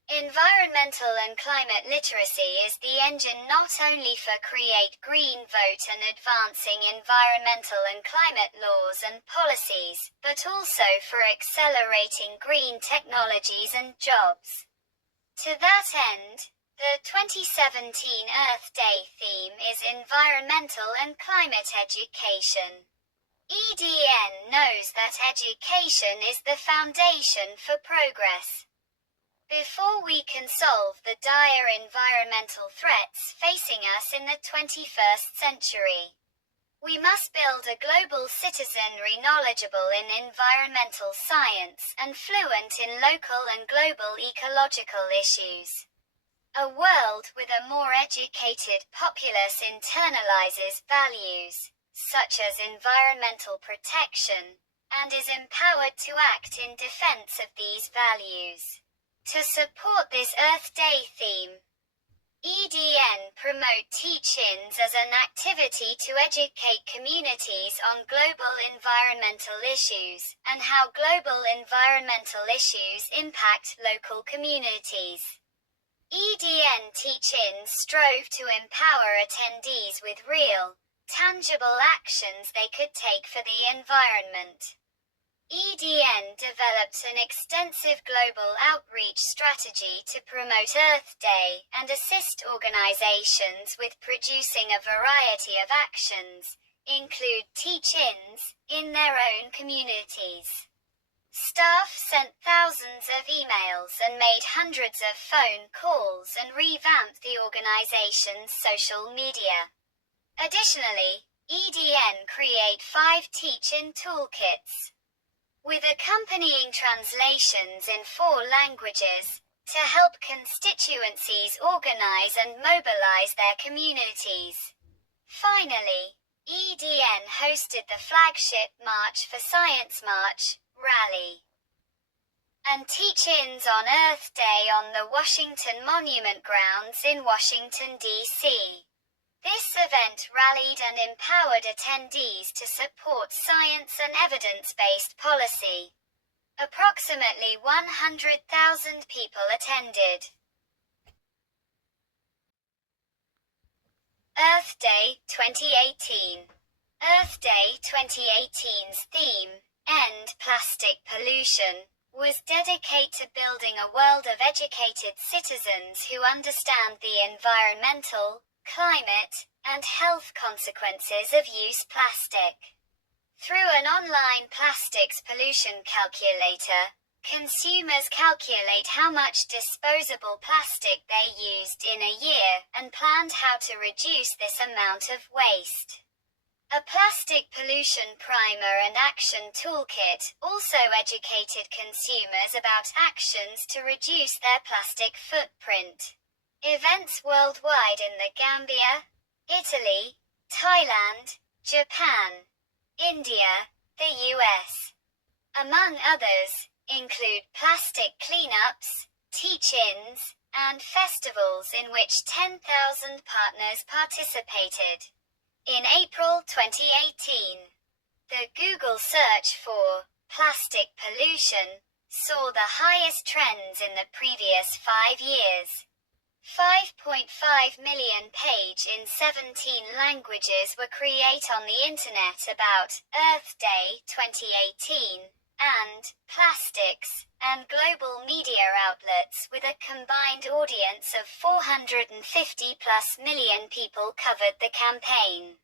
Environmental and climate literacy is the engine not only for Create Green Vote and advancing environmental and climate laws and policies, but also for accelerating green technologies and jobs. To that end, the 2017 Earth Day theme is Environmental and Climate Education. EDN knows that education is the foundation for progress. Before we can solve the dire environmental threats facing us in the 21st century, we must build a global citizenry knowledgeable in environmental science and fluent in local and global ecological issues. A world with a more educated populace internalizes values, such as environmental protection, and is empowered to act in defense of these values. To support this Earth Day theme, EDN promote teach-ins as an activity to educate communities on global environmental issues and how global environmental issues impact local communities. EDN teach-ins strove to empower attendees with real, tangible actions they could take for the environment. EDN developed an extensive global outreach strategy to promote Earth Day and assist organizations with producing a variety of actions, include teach-ins, in their own communities. Staff sent thousands of emails and made hundreds of phone calls and revamped the organization's social media. Additionally, EDN create 5 teach-in toolkits, with accompanying translations in 4 languages, to help constituencies organize and mobilize their communities. Finally, EDN hosted the flagship March for Science March, rally, and teach-ins on Earth Day on the Washington Monument Grounds in Washington, D.C. This event rallied and empowered attendees to support science and evidence-based policy. Approximately 100,000 people attended. Earth Day 2018. Earth Day 2018's theme, End Plastic Pollution, was dedicated to building a world of educated citizens who understand the environmental, climate, and health consequences of use plastic. Through an online plastics pollution calculator, consumers calculate how much disposable plastic they used in a year and planned how to reduce this amount of waste. A plastic pollution primer and action toolkit also educated consumers about actions to reduce their plastic footprint. Events worldwide in the Gambia, Italy, Thailand, Japan, India, the US, among others, include plastic cleanups, teach-ins, and festivals in which 10,000 partners participated. In April 2018, the Google search for plastic pollution saw the highest trends in the previous 5 years. 5.5 million pages in 17 languages were created on the internet about Earth Day 2018 and plastics, and global media outlets with a combined audience of 450 plus million people covered the campaign.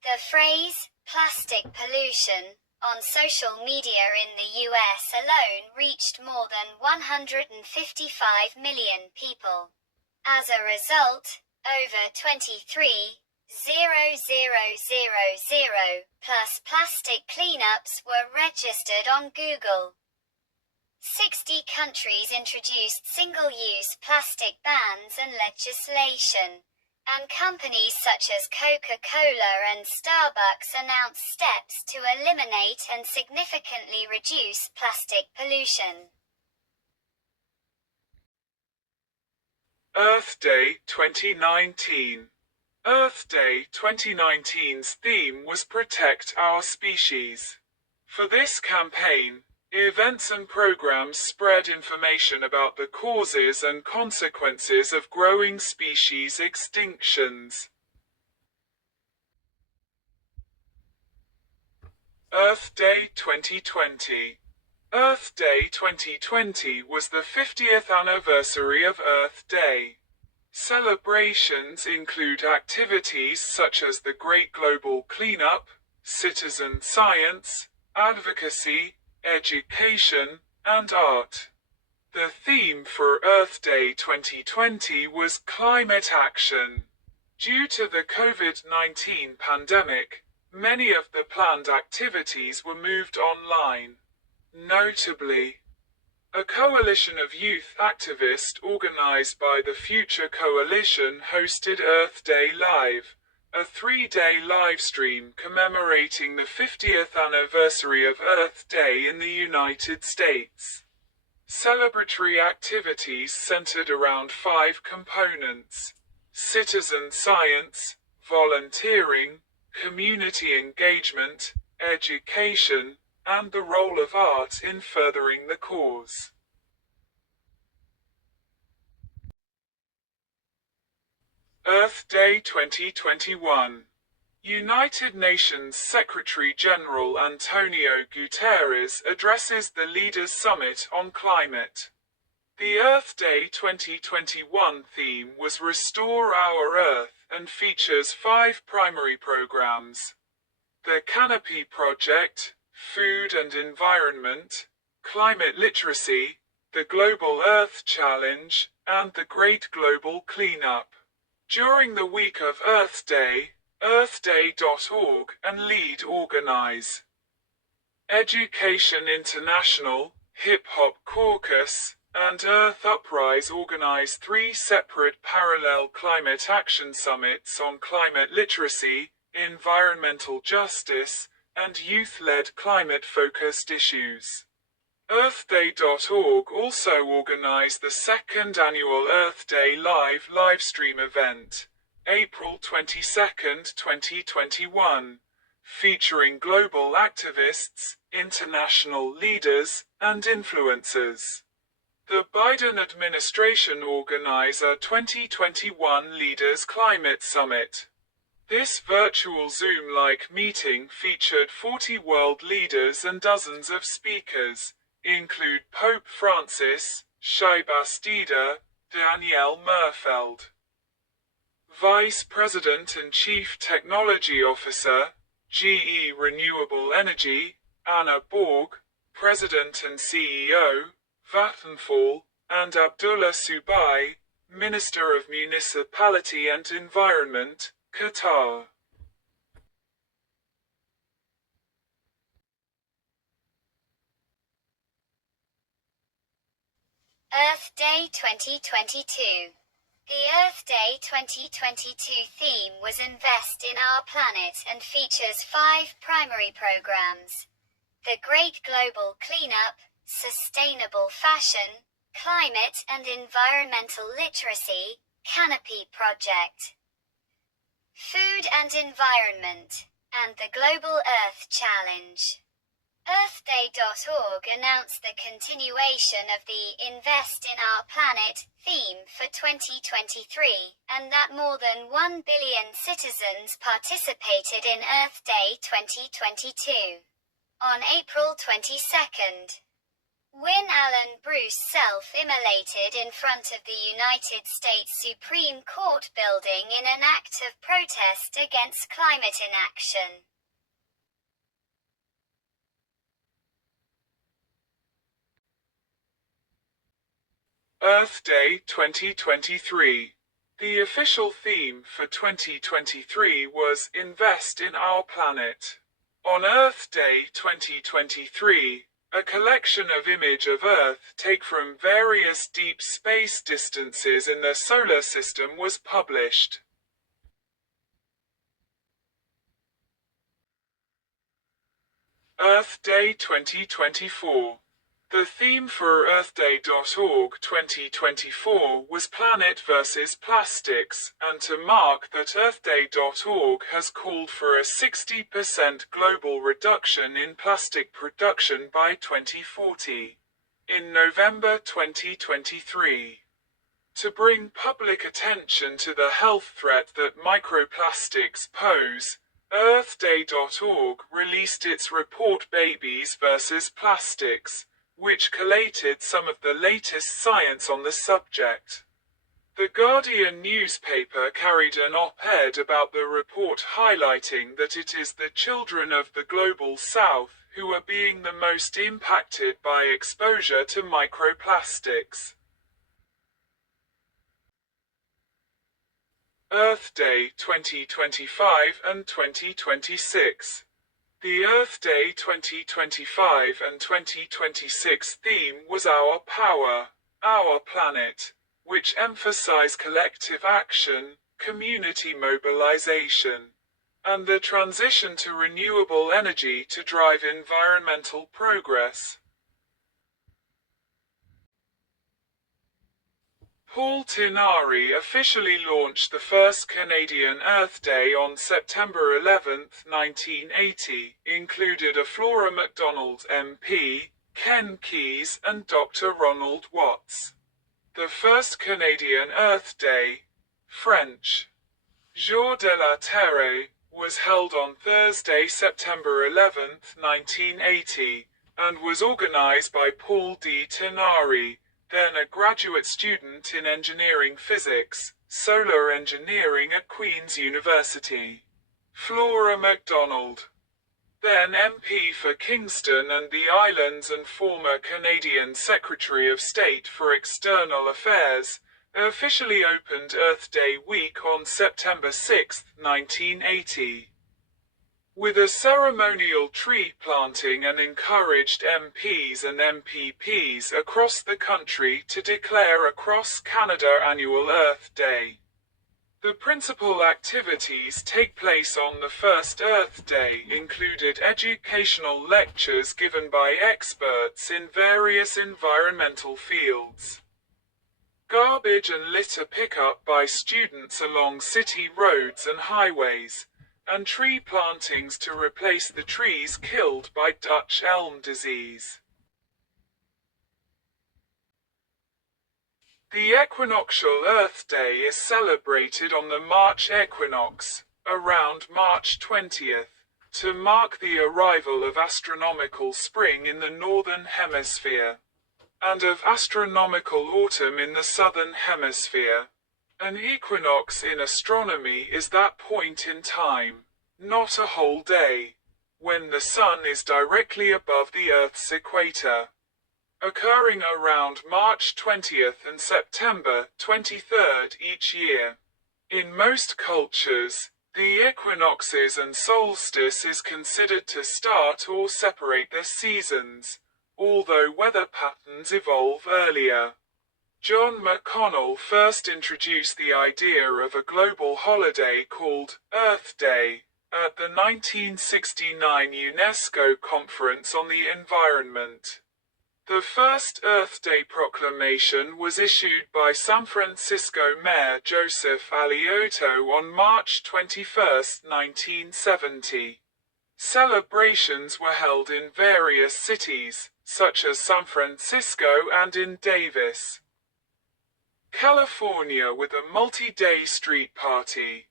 The phrase, plastic pollution, on social media in the US alone reached more than 155 million people. As a result, over 23,000 plus plastic cleanups were registered on Google. 60 countries introduced single-use plastic bans and legislation, and companies such as Coca-Cola and Starbucks announced steps to eliminate and significantly reduce plastic pollution. Earth Day 2019. Earth Day 2019's theme was Protect Our Species. For this campaign, events and programs spread information about the causes and consequences of growing species extinctions. Earth Day 2020. Earth Day 2020 was the 50th anniversary of Earth Day. Celebrations include activities such as the Great Global Cleanup, citizen science, advocacy, education, and art. The theme for Earth Day 2020 was climate action. Due to the COVID-19 pandemic, many of the planned activities were moved online. Notably, a coalition of youth activists organized by the Future Coalition hosted Earth Day Live, a 3-day live stream commemorating the 50th anniversary of Earth Day in the United States. Celebratory activities centered around 5 components: citizen science, volunteering, community engagement, education, and the role of art in furthering the cause. Earth Day 2021. United Nations Secretary-General Antonio Guterres addresses the Leaders' Summit on Climate. The Earth Day 2021 theme was Restore Our Earth and features 5 primary programs: the Canopy Project, Food and Environment, Climate Literacy, the Global Earth Challenge, and the Great Global Cleanup. During the week of Earth Day, earthday.org and LEAD organize Education International, Hip Hop Caucus, and Earth Uprise organize 3 separate parallel climate action summits on climate literacy, environmental justice, and youth-led climate-focused issues. Earthday.org also organized the 2nd annual Earth Day Live livestream event, April 22, 2021, featuring global activists, international leaders, and influencers. The Biden administration organized a 2021 Leaders Climate Summit. This virtual Zoom-like meeting featured 40 world leaders and dozens of speakers, include Pope Francis, Shai Bastida, Danielle Merfeld, Vice President and Chief Technology Officer, GE Renewable Energy, Anna Borg, President and CEO, Vattenfall, and Abdullah Subai, Minister of Municipality and Environment, Qatar. Earth Day 2022. The Earth Day 2022 theme was Invest in Our Planet and features 5 primary programs: the Great Global Cleanup, Sustainable Fashion, Climate and Environmental Literacy, Canopy Project, Food and Environment, and the Global Earth Challenge. EarthDay.org announced the continuation of the Invest in Our Planet theme for 2023, and that more than 1 billion citizens participated in Earth Day 2022. On April 22nd, Wynne Allen Bruce self-immolated in front of the United States Supreme Court building in an act of protest against climate inaction. Earth Day 2023. The official theme for 2023 was Invest in Our Planet. On Earth Day 2023, a collection of images of Earth taken from various deep space distances in the solar system was published. Earth Day 2024. The theme for EarthDay.org 2024 was Planet vs. Plastics, and to mark that EarthDay.org has called for a 60% global reduction in plastic production by 2040. In November 2023. To bring public attention to the health threat that microplastics pose, EarthDay.org released its report Babies vs. Plastics, which collated some of the latest science on the subject. The Guardian newspaper carried an op-ed about the report highlighting that it is the children of the global south who are being the most impacted by exposure to microplastics. Earth Day 2025 and 2026. The Earth Day 2025 and 2026 theme was Our Power, Our Planet, which emphasized collective action, community mobilization, and the transition to renewable energy to drive environmental progress. Paul Tinari officially launched the first Canadian Earth Day on September 11, 1980, included a Flora MacDonald MP, Ken Keyes and Dr. Ronald Watts. The first Canadian Earth Day, French, Jour de la Terre, was held on Thursday, September 11, 1980, and was organized by Paul D. Tinari, then a graduate student in engineering physics, solar engineering at Queen's University. Flora MacDonald, then MP for Kingston and the Islands and former Canadian Secretary of State for External Affairs, officially opened Earth Day week on September 6, 1980. With a ceremonial tree planting and encouraged MPs and MPPs across the country to declare across Canada Annual Earth Day. The principal activities take place on the first Earth Day included educational lectures given by experts in various environmental fields, garbage and litter pickup by students along city roads and highways, and tree plantings to replace the trees killed by Dutch elm disease. The equinoctial Earth Day is celebrated on the March equinox, around March 20th, to mark the arrival of astronomical spring in the northern hemisphere, and of astronomical autumn in the southern hemisphere. An equinox in astronomy is that point in time, not a whole day, when the sun is directly above the Earth's equator, occurring around March 20th and September 23rd each year. In most cultures, the equinoxes and solstice is considered to start or separate the seasons, although weather patterns evolve earlier. John McConnell first introduced the idea of a global holiday called Earth Day at the 1969 UNESCO Conference on the Environment. The first Earth Day proclamation was issued by San Francisco Mayor Joseph Alioto on March 21, 1970. Celebrations were held in various cities, such as San Francisco and in Davis, California, with a multi-day street party.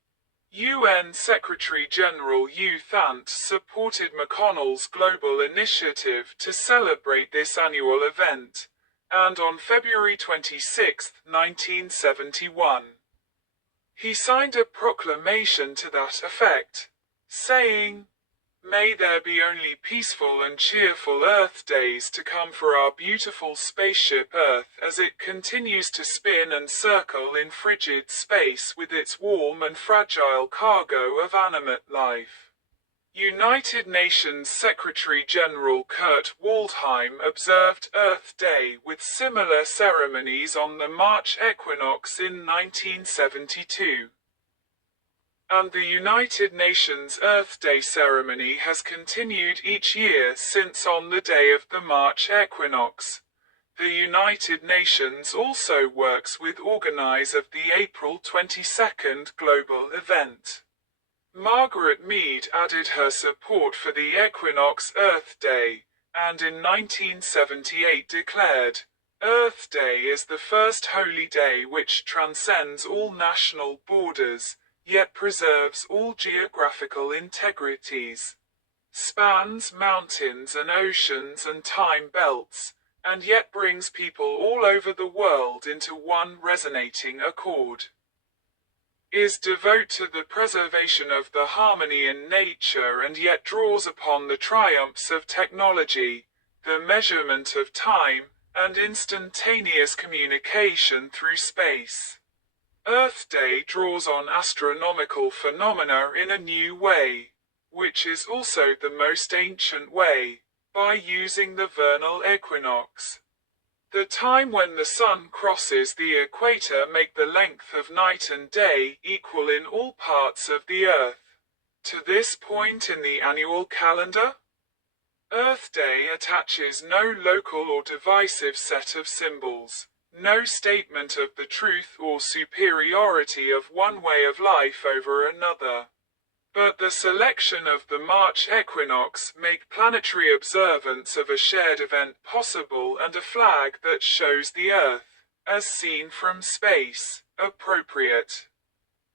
UN Secretary-General U Thant supported McConnell's global initiative to celebrate this annual event, and on February 26, 1971, he signed a proclamation to that effect, saying, "May there be only peaceful and cheerful Earth days to come for our beautiful spaceship Earth as it continues to spin and circle in frigid space with its warm and fragile cargo of animate life." United Nations Secretary-General Kurt Waldheim observed Earth Day with similar ceremonies on the March equinox in 1972. And the United Nations Earth Day ceremony has continued each year since on the day of the March equinox. The United Nations also works with organizers of the April 22 global event. Margaret Mead added her support for the equinox Earth Day, and in 1978 declared, "Earth Day is the first holy day which transcends all national borders, yet preserves all geographical integrities, spans mountains and oceans and time belts, and yet brings people all over the world into one resonating accord. Is devote to the preservation of the harmony in nature and yet draws upon the triumphs of technology, the measurement of time, and instantaneous communication through space. Earth Day draws on astronomical phenomena in a new way, which is also the most ancient way, by using the vernal equinox. The time when the sun crosses the equator make the length of night and day equal in all parts of the earth. To this point in the annual calendar, Earth Day attaches no local or divisive set of symbols. No statement of the truth or superiority of one way of life over another. But the selection of the March equinox make planetary observance of a shared event possible and a flag that shows the Earth, as seen from space, appropriate.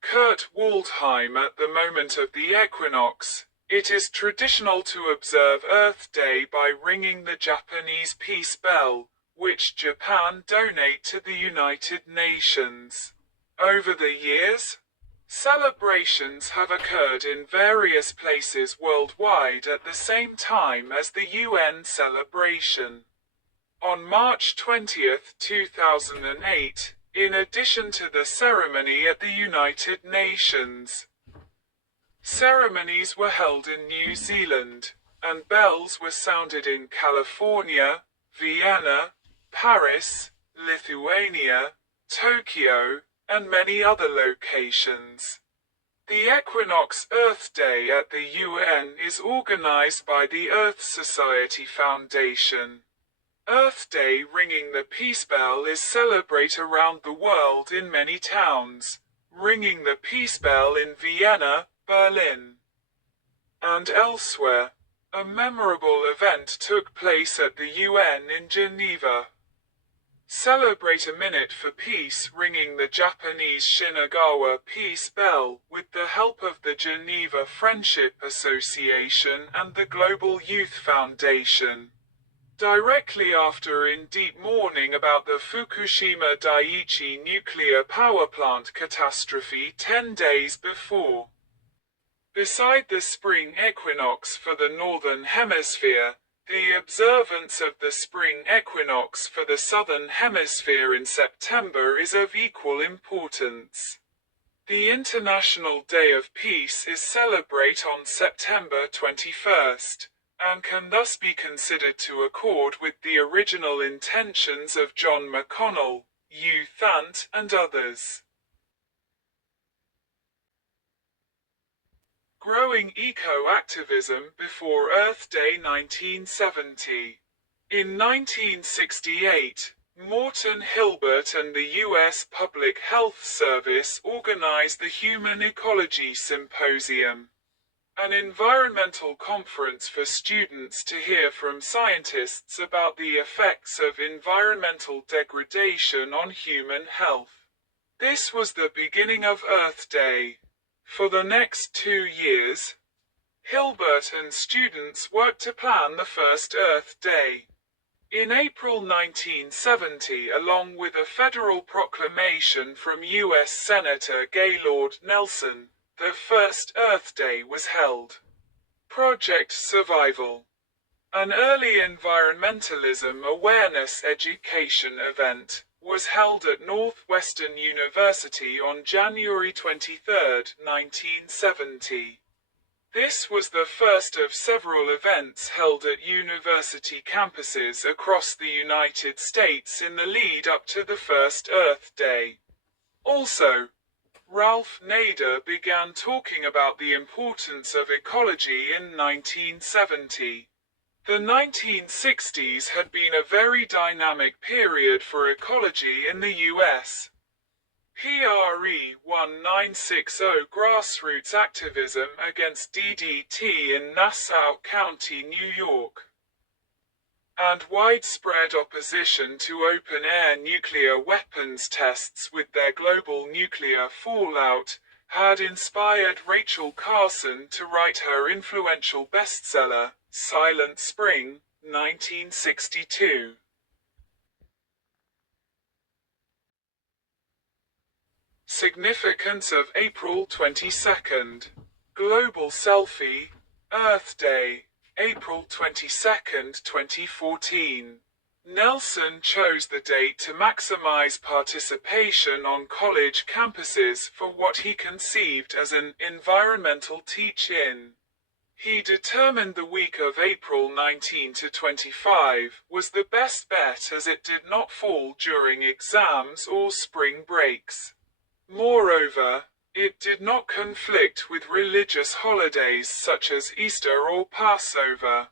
Kurt Waldheim. At the moment of the equinox, it is traditional to observe Earth Day by ringing the Japanese peace bell, which Japan donate to the United Nations. Over the years, celebrations have occurred in various places worldwide at the same time as the UN celebration. On March 20, 2008, in addition to the ceremony at the United Nations, ceremonies were held in New Zealand, and bells were sounded in California, Vienna, Paris, Lithuania, Tokyo, and many other locations. The Equinox Earth Day at the UN is organized by the Earth Society Foundation. Earth Day ringing the peace bell is celebrated around the world in many towns, ringing the peace bell in Vienna, Berlin, and elsewhere. A memorable event took place at the UN in Geneva. Celebrate a minute for peace, ringing the Japanese Shinagawa peace bell with the help of the Geneva Friendship Association and the Global Youth Foundation. Directly after, in deep mourning about the Fukushima Daiichi nuclear power plant catastrophe 10 days before. Beside the spring equinox for the Northern Hemisphere, the observance of the spring equinox for the Southern Hemisphere in September is of equal importance. The International Day of Peace is celebrated on September 21st, and can thus be considered to accord with the original intentions of John McConnell, Youth Ant, and others. Growing eco-activism before Earth Day 1970. In 1968, Morton Hilbert and the U.S. Public Health Service organized the Human Ecology Symposium, an environmental conference for students to hear from scientists about the effects of environmental degradation on human health. This was the beginning of Earth Day. For the next 2 years, Hilbert and students worked to plan the first Earth Day. In April 1970, along with a federal proclamation from U.S. Senator Gaylord Nelson, the first Earth Day was held. Project Survival, an early environmentalism awareness education event, was held at Northwestern University on January 23, 1970. This was the first of several events held at university campuses across the United States in the lead up to the first Earth Day. Also, Ralph Nader began talking about the importance of ecology in 1970. The 1960s had been a very dynamic period for ecology in the U.S. PRE 1960 grassroots activism against DDT in Nassau County, New York, and widespread opposition to open-air nuclear weapons tests with their global nuclear fallout, had inspired Rachel Carson to write her influential bestseller, Silent Spring, 1962. Significance of April 22nd. Global Selfie, Earth Day, April 22nd, 2014. Nelson chose the date to maximize participation on college campuses for what he conceived as an environmental teach-in. He determined the week of April 19 to 25 was the best bet as it did not fall during exams or spring breaks. Moreover, it did not conflict with religious holidays such as Easter or Passover,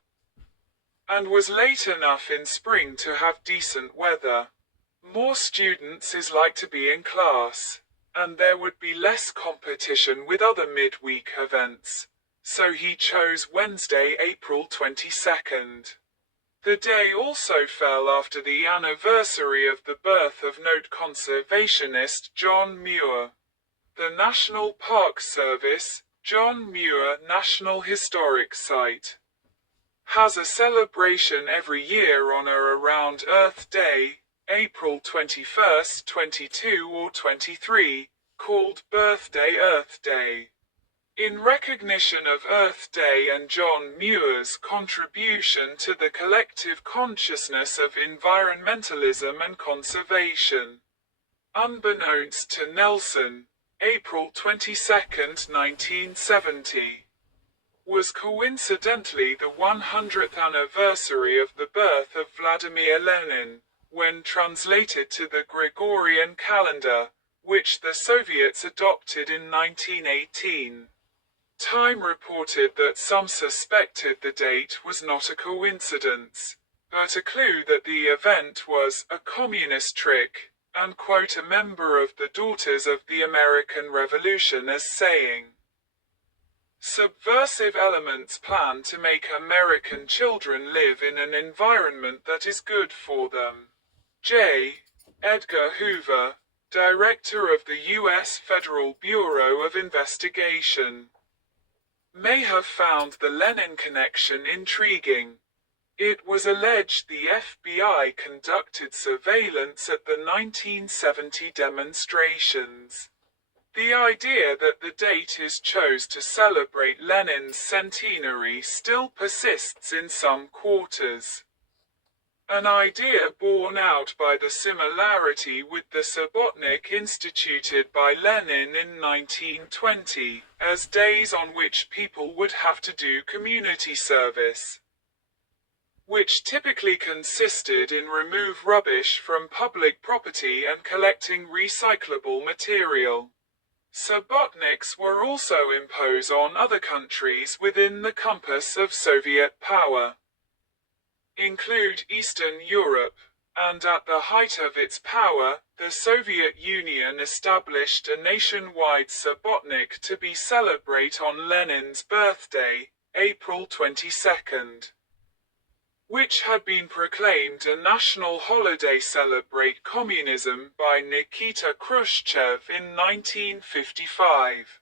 and was late enough in spring to have decent weather. More students is like to be in class, and there would be less competition with other midweek events, so he chose Wednesday, April 22nd. The day also fell after the anniversary of the birth of noted conservationist John Muir. The National Park Service, John Muir National Historic Site, has a celebration every year on or around Earth Day, April 21st, 22 or 23, called Birthday Earth Day. In recognition of Earth Day and John Muir's contribution to the collective consciousness of environmentalism and conservation. Unbeknownst to Nelson, April 22, 1970, was coincidentally the 100th anniversary of the birth of Vladimir Lenin, when translated to the Gregorian calendar, which the Soviets adopted in 1918. Time reported that some suspected the date was not a coincidence, but a clue that the event was a communist trick, and quote a member of the Daughters of the American Revolution as saying, "Subversive elements plan to make American children live in an environment that is good for them." J. Edgar Hoover, Director of the U.S. Federal Bureau of Investigation, may have found the Lenin connection intriguing. It was alleged the FBI conducted surveillance at the 1970 demonstrations. The idea that the date is chose to celebrate Lenin's centenary still persists in some quarters. An idea borne out by the similarity with the Subotnik instituted by Lenin in 1920, as days on which people would have to do community service. which typically consisted in remove rubbish from public property and collecting recyclable material. Subotniks were also imposed on other countries within the compass of Soviet power, include Eastern Europe, and at the height of its power, the Soviet Union established a nationwide Subotnik to be celebrate on Lenin's birthday, April 22nd, which had been proclaimed a national holiday celebrate communism by Nikita Khrushchev in 1955.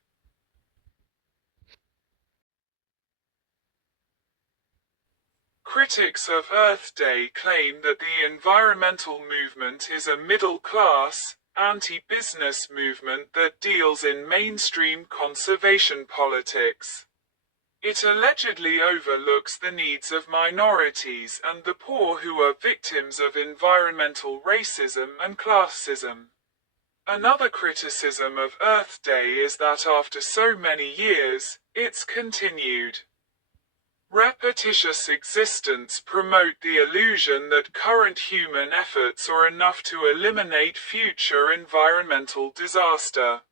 Critics of Earth Day claim that the environmental movement is a middle-class, anti-business movement that deals in mainstream conservation politics. It allegedly overlooks the needs of minorities and the poor who are victims of environmental racism and classism. Another criticism of Earth Day is that after so many years, its continued repetitious existence promote the illusion that current human efforts are enough to eliminate future environmental disaster.